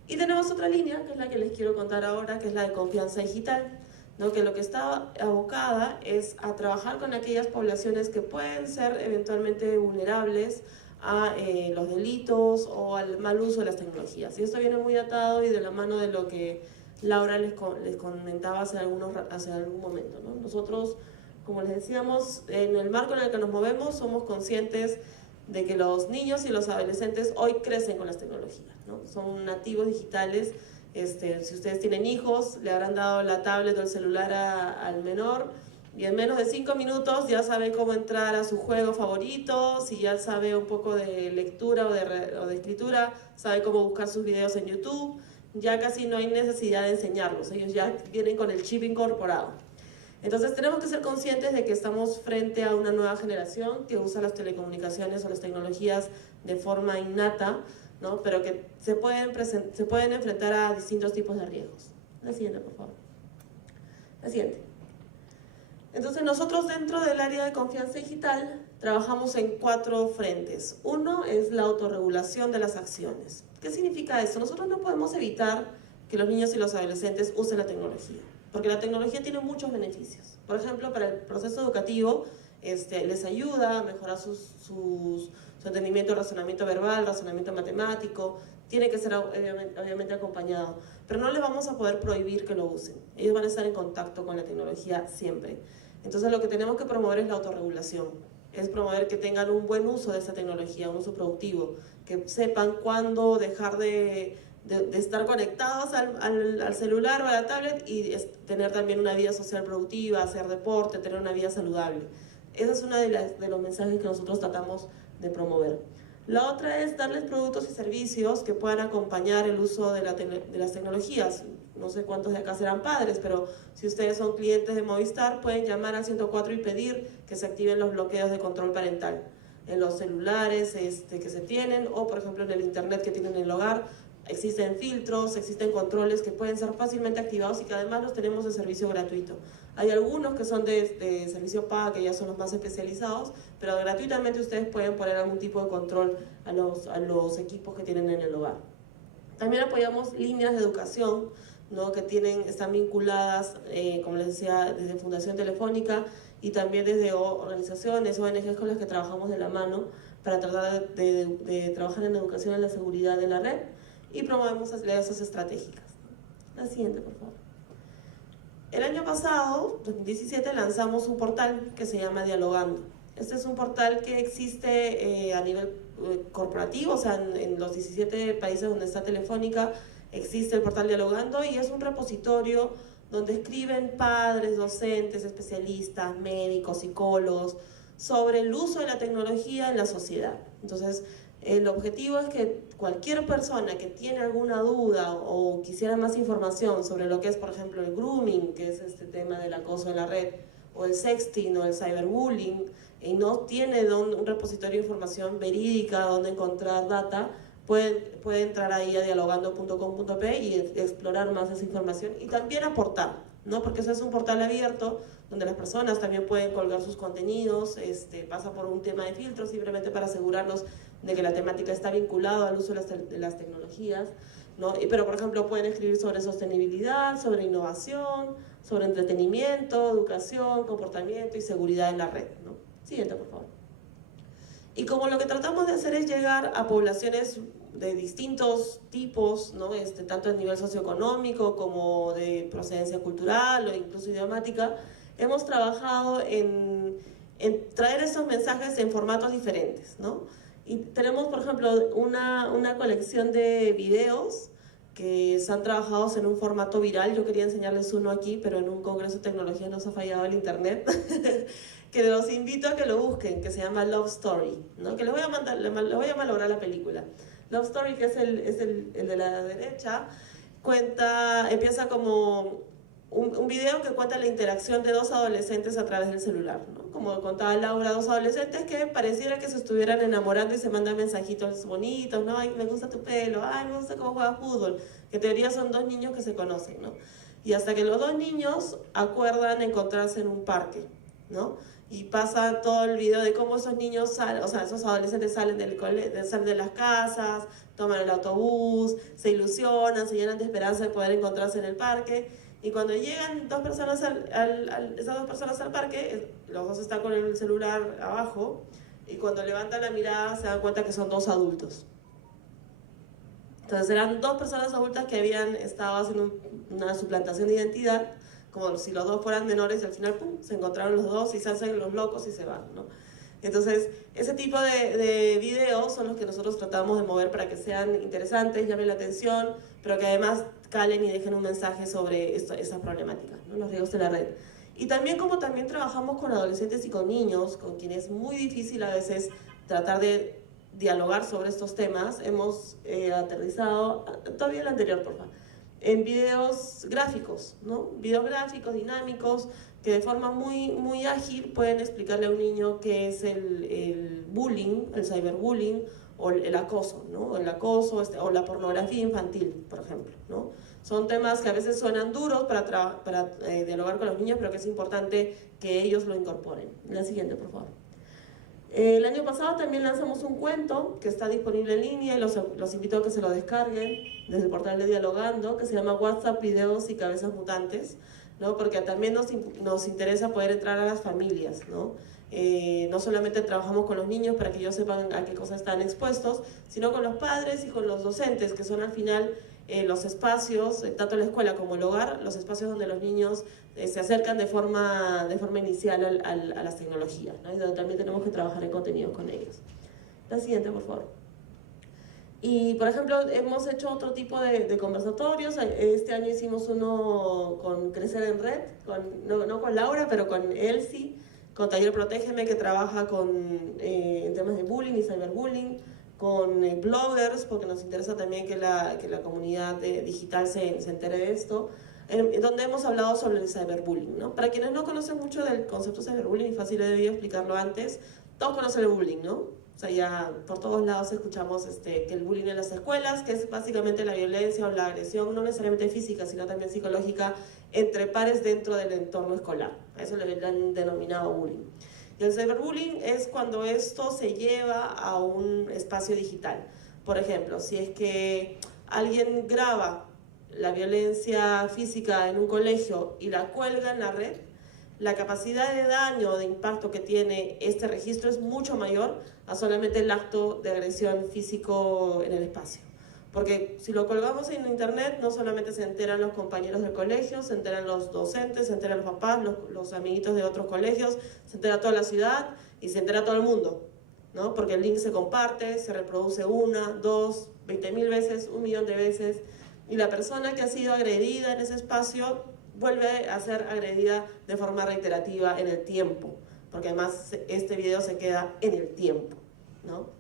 Y tenemos otra línea, que es la que les quiero contar ahora, que es la de confianza digital, ¿no? Que lo que está abocada es a trabajar con aquellas poblaciones que pueden ser eventualmente vulnerables a los delitos o al mal uso de las tecnologías. Y esto viene muy atado y de la mano de lo que Laura les comentaba hace algún momento, ¿no? Nosotros, como les decíamos, en el marco en el que nos movemos, somos conscientes de que los niños y los adolescentes hoy crecen con las tecnologías, ¿no? Son nativos digitales. Si ustedes tienen hijos, le habrán dado la tablet o el celular al menor y en menos de 5 minutos ya sabe cómo entrar a su juego favorito, si ya sabe un poco de lectura o de escritura, sabe cómo buscar sus videos en YouTube, ya casi no hay necesidad de enseñarlos, ellos ya vienen con el chip incorporado. Entonces tenemos que ser conscientes de que estamos frente a una nueva generación que usa las telecomunicaciones o las tecnologías de forma innata, ¿no? Pero que se pueden enfrentar a distintos tipos de riesgos. La siguiente, por favor. La siguiente. Entonces nosotros dentro del área de confianza digital trabajamos en 4 frentes. Uno es la autorregulación de las acciones. ¿Qué significa eso? Nosotros no podemos evitar que los niños y los adolescentes usen la tecnología, porque la tecnología tiene muchos beneficios. Por ejemplo, para el proceso educativo les ayuda a mejorar su entendimiento, razonamiento verbal, razonamiento matemático. Tiene que ser obviamente acompañado, pero no les vamos a poder prohibir que lo usen. Ellos van a estar en contacto con la tecnología siempre. Entonces lo que tenemos que promover es la autorregulación, es promover que tengan un buen uso de esta tecnología, un uso productivo, que sepan cuándo dejar de estar conectados al celular o a la tablet y tener también una vida social productiva, hacer deporte, tener una vida saludable. Ese es uno de los mensajes que nosotros tratamos de promover. La otra es darles productos y servicios que puedan acompañar el uso de las tecnologías. No sé cuántos de acá serán padres, pero si ustedes son clientes de Movistar, pueden llamar al 104 y pedir que se activen los bloqueos de control parental en los celulares que se tienen, o por ejemplo en el internet que tienen en el hogar. Existen filtros, existen controles que pueden ser fácilmente activados y que además los tenemos de servicio gratuito. Hay algunos que son de servicio pago, que ya son los más especializados, pero gratuitamente ustedes pueden poner algún tipo de control a los equipos que tienen en el hogar. También apoyamos líneas de educación, ¿no? Que están vinculadas, como les decía, desde Fundación Telefónica y también desde organizaciones, ONGs con las que trabajamos de la mano para tratar de trabajar en educación en la seguridad de la red y promovemos alianzas estratégicas. La siguiente, por favor. El año pasado, 2017, lanzamos un portal que se llama Dialogando. Este es un portal que existe a nivel corporativo, o sea, en los 17 países donde está Telefónica existe el portal Dialogando y es un repositorio donde escriben padres, docentes, especialistas, médicos, psicólogos sobre el uso de la tecnología en la sociedad. Entonces, el objetivo es que cualquier persona que tiene alguna duda o quisiera más información sobre lo que es, por ejemplo, el grooming, que es este tema del acoso en la red, o el sexting o el cyberbullying, y no tiene un repositorio de información verídica donde encontrar data, puede entrar ahí a dialogando.com.pe y explorar más esa información y también aportar, ¿no? Porque eso es un portal abierto donde las personas también pueden colgar sus contenidos, pasa por un tema de filtro simplemente para asegurarnos de que la temática está vinculada al uso de las tecnologías, ¿no? Pero, por ejemplo, pueden escribir sobre sostenibilidad, sobre innovación, sobre entretenimiento, educación, comportamiento y seguridad en la red, ¿no? Siguiente, por favor. Y como lo que tratamos de hacer es llegar a poblaciones de distintos tipos, ¿no? Tanto a nivel socioeconómico como de procedencia cultural o incluso idiomática, hemos trabajado en traer esos mensajes en formatos diferentes, ¿no? Y tenemos, por ejemplo, una colección de videos que están trabajados en un formato viral. Yo quería enseñarles uno aquí, pero en un congreso de tecnología nos ha fallado el internet. Que los invito a que lo busquen, que se llama Love Story, ¿no? Que les voy a malograr la película. Love Story, que es el de la derecha, empieza como un video que cuenta la interacción de dos adolescentes a través del celular, ¿no? Como contaba Laura, dos adolescentes que pareciera que se estuvieran enamorando y se mandan mensajitos bonitos, ¿no? Ay, me gusta tu pelo, ay, me gusta cómo juegas fútbol, que en teoría son dos niños que se conocen, ¿no? Y hasta que los dos niños acuerdan encontrarse en un parque, ¿no? Y pasa todo el video de cómo esos niños salen, o sea, esos adolescentes salen salen de las casas, toman el autobús, se ilusionan, se llenan de esperanza de poder encontrarse en el parque. Y cuando llegan esas dos personas al parque, los dos están con el celular abajo, y cuando levantan la mirada se dan cuenta que son dos adultos. Entonces eran dos personas adultas que habían estado haciendo una suplantación de identidad, como si los dos fueran menores y al final ¡pum!, se encontraron los dos y se hacen los locos y se van, ¿no? Entonces, ese tipo de videos son los que nosotros tratamos de mover para que sean interesantes, llamen la atención, pero que además calen y dejen un mensaje sobre esa problemática, ¿no? Los riesgos de la red. Y también también trabajamos con adolescentes y con niños, con quienes es muy difícil a veces tratar de dialogar sobre estos temas, hemos aterrizado, todavía el anterior, por favor, en videos gráficos, ¿no? Videos gráficos, dinámicos, que de forma muy, muy ágil pueden explicarle a un niño qué es el bullying, el cyberbullying, o el acoso, ¿no? El acoso o la pornografía infantil, por ejemplo, ¿no? Son temas que a veces suenan duros para dialogar con los niños, pero que es importante que ellos lo incorporen. La siguiente, por favor. El año pasado también lanzamos un cuento que está disponible en línea y los invito a que se lo descarguen desde el portal de Dialogando, que se llama WhatsApp, Videos y Cabezas Mutantes, ¿no? Porque también nos interesa poder entrar a las familias, ¿no? No solamente trabajamos con los niños para que ellos sepan a qué cosas están expuestos, sino con los padres y con los docentes, que son al final los espacios, tanto la escuela como el hogar, los espacios donde los niños se acercan de forma inicial a las tecnologías, ¿no? Y donde también tenemos que trabajar en contenidos con ellos. La siguiente, por favor. Y, por ejemplo, hemos hecho otro tipo de conversatorios. Este año hicimos uno con Crecer en Red, no con Laura, pero con Elsie, con Taller Protégeme, que trabaja en temas de bullying y cyberbullying, con bloggers, porque nos interesa también que la comunidad digital se entere de esto, donde hemos hablado sobre el cyberbullying, ¿no? Para quienes no conocen mucho del concepto cyberbullying, fácil he debido explicarlo antes, todos conocen el bullying, ¿no? O sea, ya por todos lados escuchamos que el bullying en las escuelas, que es básicamente la violencia o la agresión, no necesariamente física, sino también psicológica, entre pares dentro del entorno escolar. A eso le han denominado bullying. Y el cyberbullying es cuando esto se lleva a un espacio digital. Por ejemplo, si es que alguien graba la violencia física en un colegio y la cuelga en la red, la capacidad de daño o de impacto que tiene este registro es mucho mayor a solamente el acto de agresión físico en el espacio. Porque si lo colgamos en internet, no solamente se enteran los compañeros del colegio, se enteran los docentes, se enteran los papás, los amiguitos de otros colegios, se entera toda la ciudad y se entera todo el mundo, ¿no? Porque el link se comparte, se reproduce 1, 2, 20.000 veces, 1.000.000 de veces, y la persona que ha sido agredida en ese espacio vuelve a ser agredida de forma reiterativa en el tiempo, porque además este video se queda en el tiempo, ¿no?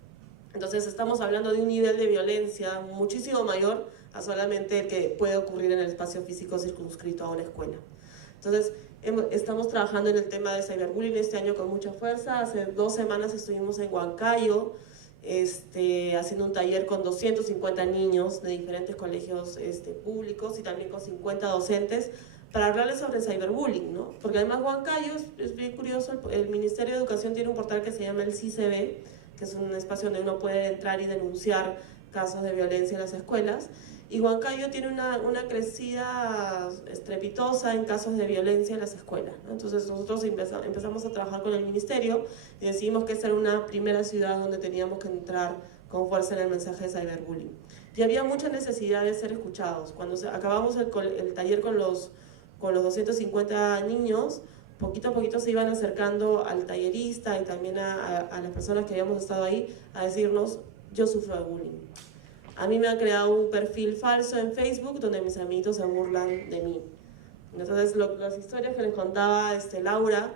Entonces estamos hablando de un nivel de violencia muchísimo mayor a solamente el que puede ocurrir en el espacio físico circunscrito a una escuela. Entonces estamos trabajando en el tema de cyberbullying este año con mucha fuerza. Hace 2 semanas estuvimos en Huancayo haciendo un taller con 250 niños de diferentes colegios públicos y también con 50 docentes para hablarles sobre cyberbullying, ¿no? Porque además Huancayo es bien curioso, el Ministerio de Educación tiene un portal que se llama el CICB, que es un espacio donde uno puede entrar y denunciar casos de violencia en las escuelas. Y Huancayo tiene una crecida estrepitosa en casos de violencia en las escuelas, ¿no? Entonces nosotros empezamos a trabajar con el ministerio y decidimos que esta era una primera ciudad donde teníamos que entrar con fuerza en el mensaje de cyberbullying. Y había mucha necesidad de ser escuchados. Cuando acabamos el taller con los 250 niños, poquito a poquito se iban acercando al tallerista y también a las personas que habíamos estado ahí a decirnos: yo sufro de bullying. A mí me han creado un perfil falso en Facebook donde mis amiguitos se burlan de mí. Entonces las historias que les contaba Laura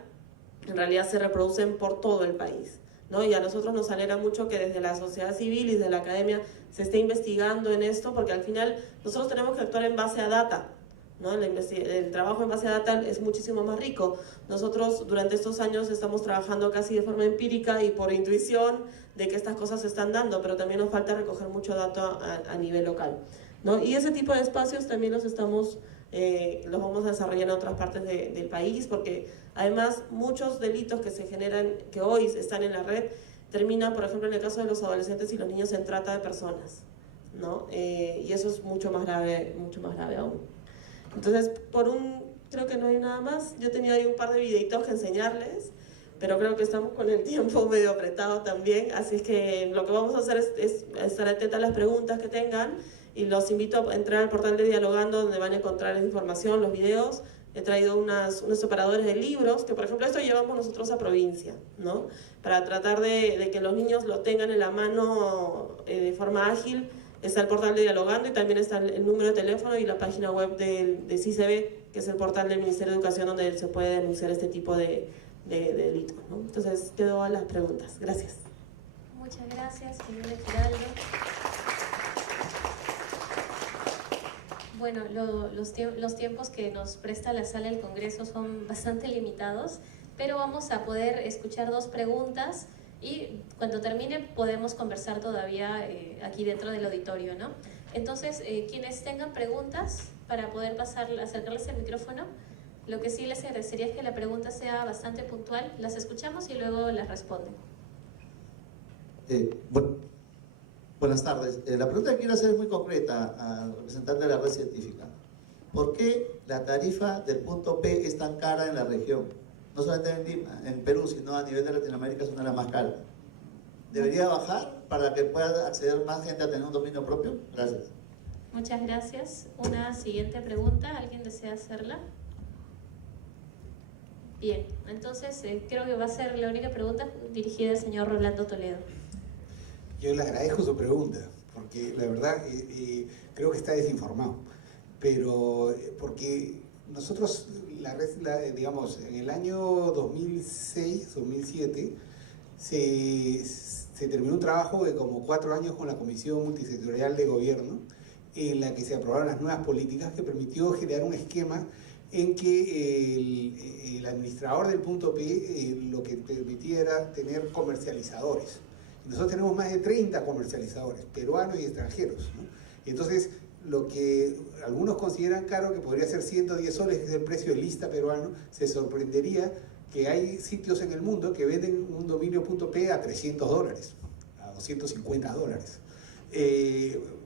en realidad se reproducen por todo el país, ¿no? Y a nosotros nos alegra mucho que desde la sociedad civil y desde la academia se esté investigando en esto, porque al final nosotros tenemos que actuar en base a data, ¿no? El trabajo en base a data es muchísimo más rico. Nosotros durante estos años estamos trabajando casi de forma empírica y por intuición de que estas cosas se están dando, pero también nos falta recoger mucho dato a nivel local, ¿no? Y ese tipo de espacios también los vamos a desarrollar en otras partes del país, porque además muchos delitos que se generan, que hoy están en la red, terminan, por ejemplo, en el caso de los adolescentes y los niños, en trata de personas, ¿no? Y eso es mucho más grave aún. Entonces, creo que no hay nada más. Yo tenía ahí un par de videitos que enseñarles, pero creo que estamos con el tiempo medio apretado también, así es que lo que vamos a hacer es estar atentos a las preguntas que tengan, y los invito a entrar al portal de Dialogando, donde van a encontrar la información, los videos. He traído unos separadores de libros, que por ejemplo esto llevamos nosotros a provincia, ¿no? Para tratar de que los niños lo tengan en la mano de forma ágil. Está el portal de Dialogando y también está el número de teléfono y la página web del CICB, que es el portal del Ministerio de Educación, donde se puede denunciar este tipo de delitos, ¿no? Entonces, quedo a las preguntas. Gracias. Muchas gracias, señora Giraldo. Bueno, los tiempos que nos presta la sala del Congreso son bastante limitados, pero vamos a poder escuchar 2 preguntas y cuando termine podemos conversar todavía aquí dentro del auditorio, ¿no? Entonces, quienes tengan preguntas, para poder acercarles el micrófono, lo que sí les agradecería es que la pregunta sea bastante puntual, las escuchamos y luego las responden. Buenas tardes. La pregunta que quiero hacer es muy concreta al representante de la red científica. ¿Por qué la tarifa del punto P es tan cara en la región? No solamente en Perú, sino a nivel de Latinoamérica es una de las más caras. ¿Debería bajar para que pueda acceder más gente a tener un dominio propio? Gracias. Muchas gracias. Una siguiente pregunta, ¿alguien desea hacerla? Bien, entonces creo que va a ser la única pregunta dirigida al señor Rolando Toledo. Yo le agradezco su pregunta, porque la verdad creo que está desinformado. Pero porque nosotros, digamos, en el año 2006, 2007, se terminó un trabajo de como 4 años con la Comisión Multisectorial de Gobierno, en la que se aprobaron las nuevas políticas que permitió generar un esquema en que el administrador del punto P lo que permitía era tener comercializadores. Nosotros tenemos más de 30 comercializadores, peruanos y extranjeros, ¿no? Y entonces lo que algunos consideran caro, que podría ser 110 soles, que es el precio del lista peruano, se sorprendería que hay sitios en el mundo que venden un dominio .p a $300, a $250.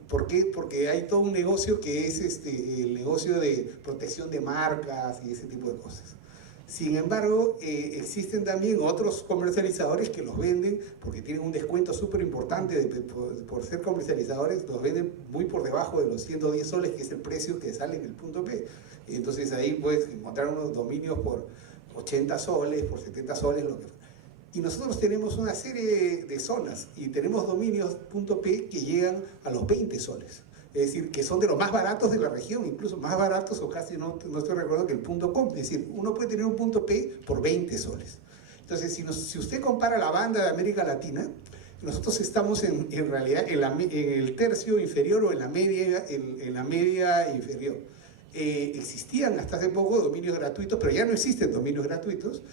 ¿Por qué? Porque hay todo un negocio que es el negocio de protección de marcas y ese tipo de cosas. Sin embargo, existen también otros comercializadores que los venden porque tienen un descuento súper importante por ser comercializadores, los venden muy por debajo de los 110 soles, que es el precio que sale en el .p. Entonces ahí puedes encontrar unos dominios por 80 soles, por 70 soles, lo que fuera. Y nosotros tenemos una serie de zonas y tenemos dominios .p que llegan a los 20 soles. Es decir, que son de los más baratos de la región, incluso más baratos o casi no estoy recuerdo que el .com. Es decir, uno puede tener un .p por 20 soles. Entonces, si usted compara la banda de América Latina, nosotros estamos en realidad en el tercio inferior o en la media inferior. Existían hasta hace poco dominios gratuitos, pero ya no existen dominios gratuitos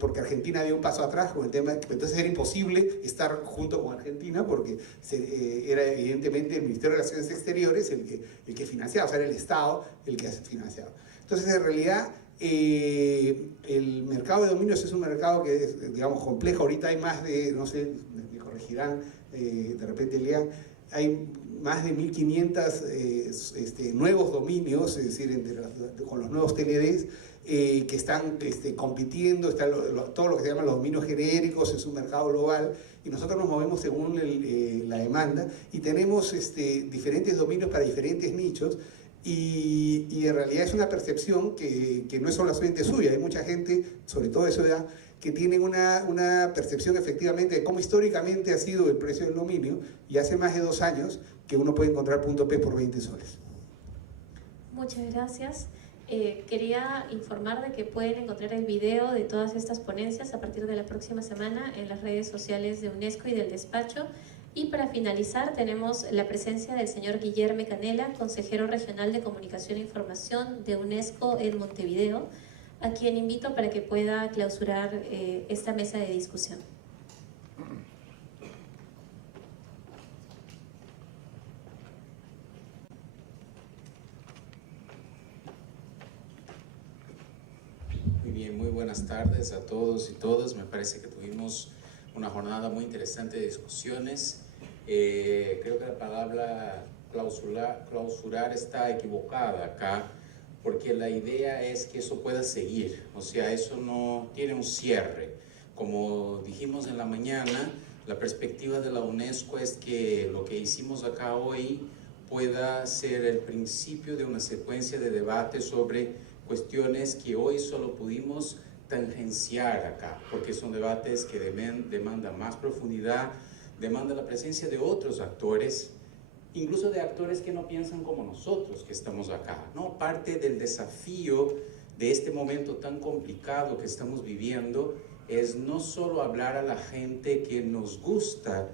porque Argentina dio un paso atrás con el tema, entonces era imposible estar junto con Argentina porque era evidentemente el Ministerio de Relaciones Exteriores el que financiaba, o sea, era el Estado el que financiaba. Entonces, en realidad, el mercado de dominios es un mercado que es, digamos, complejo. Ahorita hay más de, no sé, me corregirán, de repente lean, hay más de 1.500 nuevos dominios, es decir, con los nuevos TLDs que están compitiendo, está todo lo que se llama los dominios genéricos, es un mercado global y nosotros nos movemos según la demanda y tenemos diferentes dominios para diferentes nichos y en realidad es una percepción que no es solamente suya, hay mucha gente, sobre todo de su edad, que tienen una percepción efectivamente de cómo históricamente ha sido el precio del dominio y hace más de 2 años que uno puede encontrar .p por 20 soles. Muchas gracias. Quería informar de que pueden encontrar el video de todas estas ponencias a partir de la próxima semana en las redes sociales de UNESCO y del despacho. Y para finalizar tenemos la presencia del señor Guillermo Canela, consejero regional de Comunicación e Información de UNESCO en Montevideo, a quien invito para que pueda clausurar esta mesa de discusión. Muy bien, muy buenas tardes a todos y todas. Me parece que tuvimos una jornada muy interesante de discusiones. Creo que la palabra clausurar está equivocada acá, porque la idea es que eso pueda seguir, o sea, eso no tiene un cierre. Como dijimos en la mañana, la perspectiva de la UNESCO es que lo que hicimos acá hoy pueda ser el principio de una secuencia de debates sobre cuestiones que hoy solo pudimos tangenciar acá, porque son debates que demandan más profundidad, demandan la presencia de otros actores, incluso de actores que no piensan como nosotros que estamos acá, ¿no? Parte del desafío de este momento tan complicado que estamos viviendo es no solo hablar a la gente que nos gusta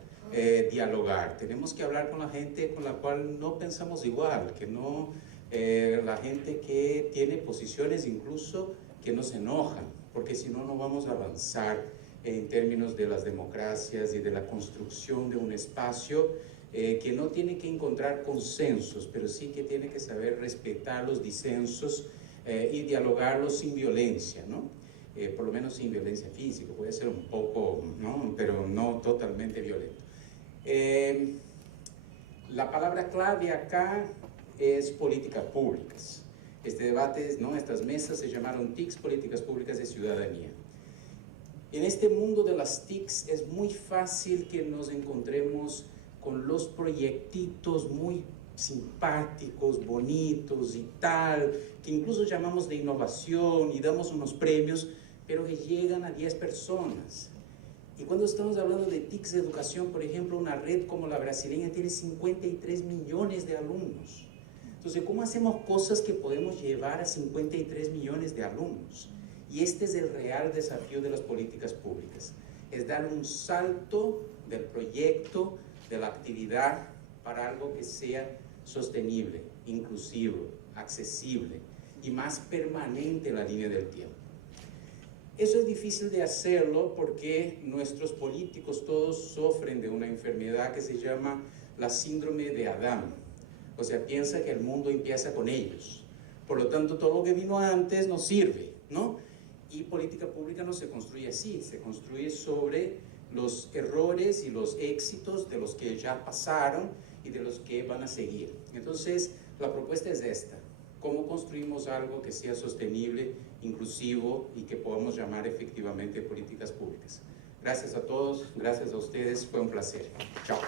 dialogar, tenemos que hablar con la gente con la cual no pensamos igual, que no, la gente que tiene posiciones incluso que nos enojan, porque si no, no vamos a avanzar en términos de las democracias y de la construcción de un espacio que no tiene que encontrar consensos, pero sí que tiene que saber respetar los disensos y dialogarlos sin violencia, ¿no? Por lo menos sin violencia física, puede ser un poco, ¿no? Pero no totalmente violento. La palabra clave acá es políticas públicas. Este debate, ¿no? Estas mesas se llamaron TICs, Políticas Públicas de Ciudadanía. En este mundo de las TICs es muy fácil que nos encontremos con los proyectitos muy simpáticos, bonitos y tal, que incluso llamamos de innovación y damos unos premios, pero que llegan a 10 personas. Y cuando estamos hablando de TICs de educación, por ejemplo, una red como la brasileña tiene 53 millones de alumnos. Entonces, ¿cómo hacemos cosas que podemos llevar a 53 millones de alumnos? Y este es el real desafío de las políticas públicas, es dar un salto del proyecto, de la actividad, para algo que sea sostenible, inclusivo, accesible y más permanente en la línea del tiempo. Eso es difícil de hacerlo porque nuestros políticos todos sufren de una enfermedad que se llama la síndrome de Adán. O sea, piensa que el mundo empieza con ellos. Por lo tanto, todo lo que vino antes no sirve, ¿no? Y política pública no se construye así, se construye sobre los errores y los éxitos de los que ya pasaron y de los que van a seguir. Entonces, la propuesta es esta: ¿cómo construimos algo que sea sostenible, inclusivo y que podamos llamar efectivamente políticas públicas? Gracias a todos, gracias a ustedes, fue un placer. Chao.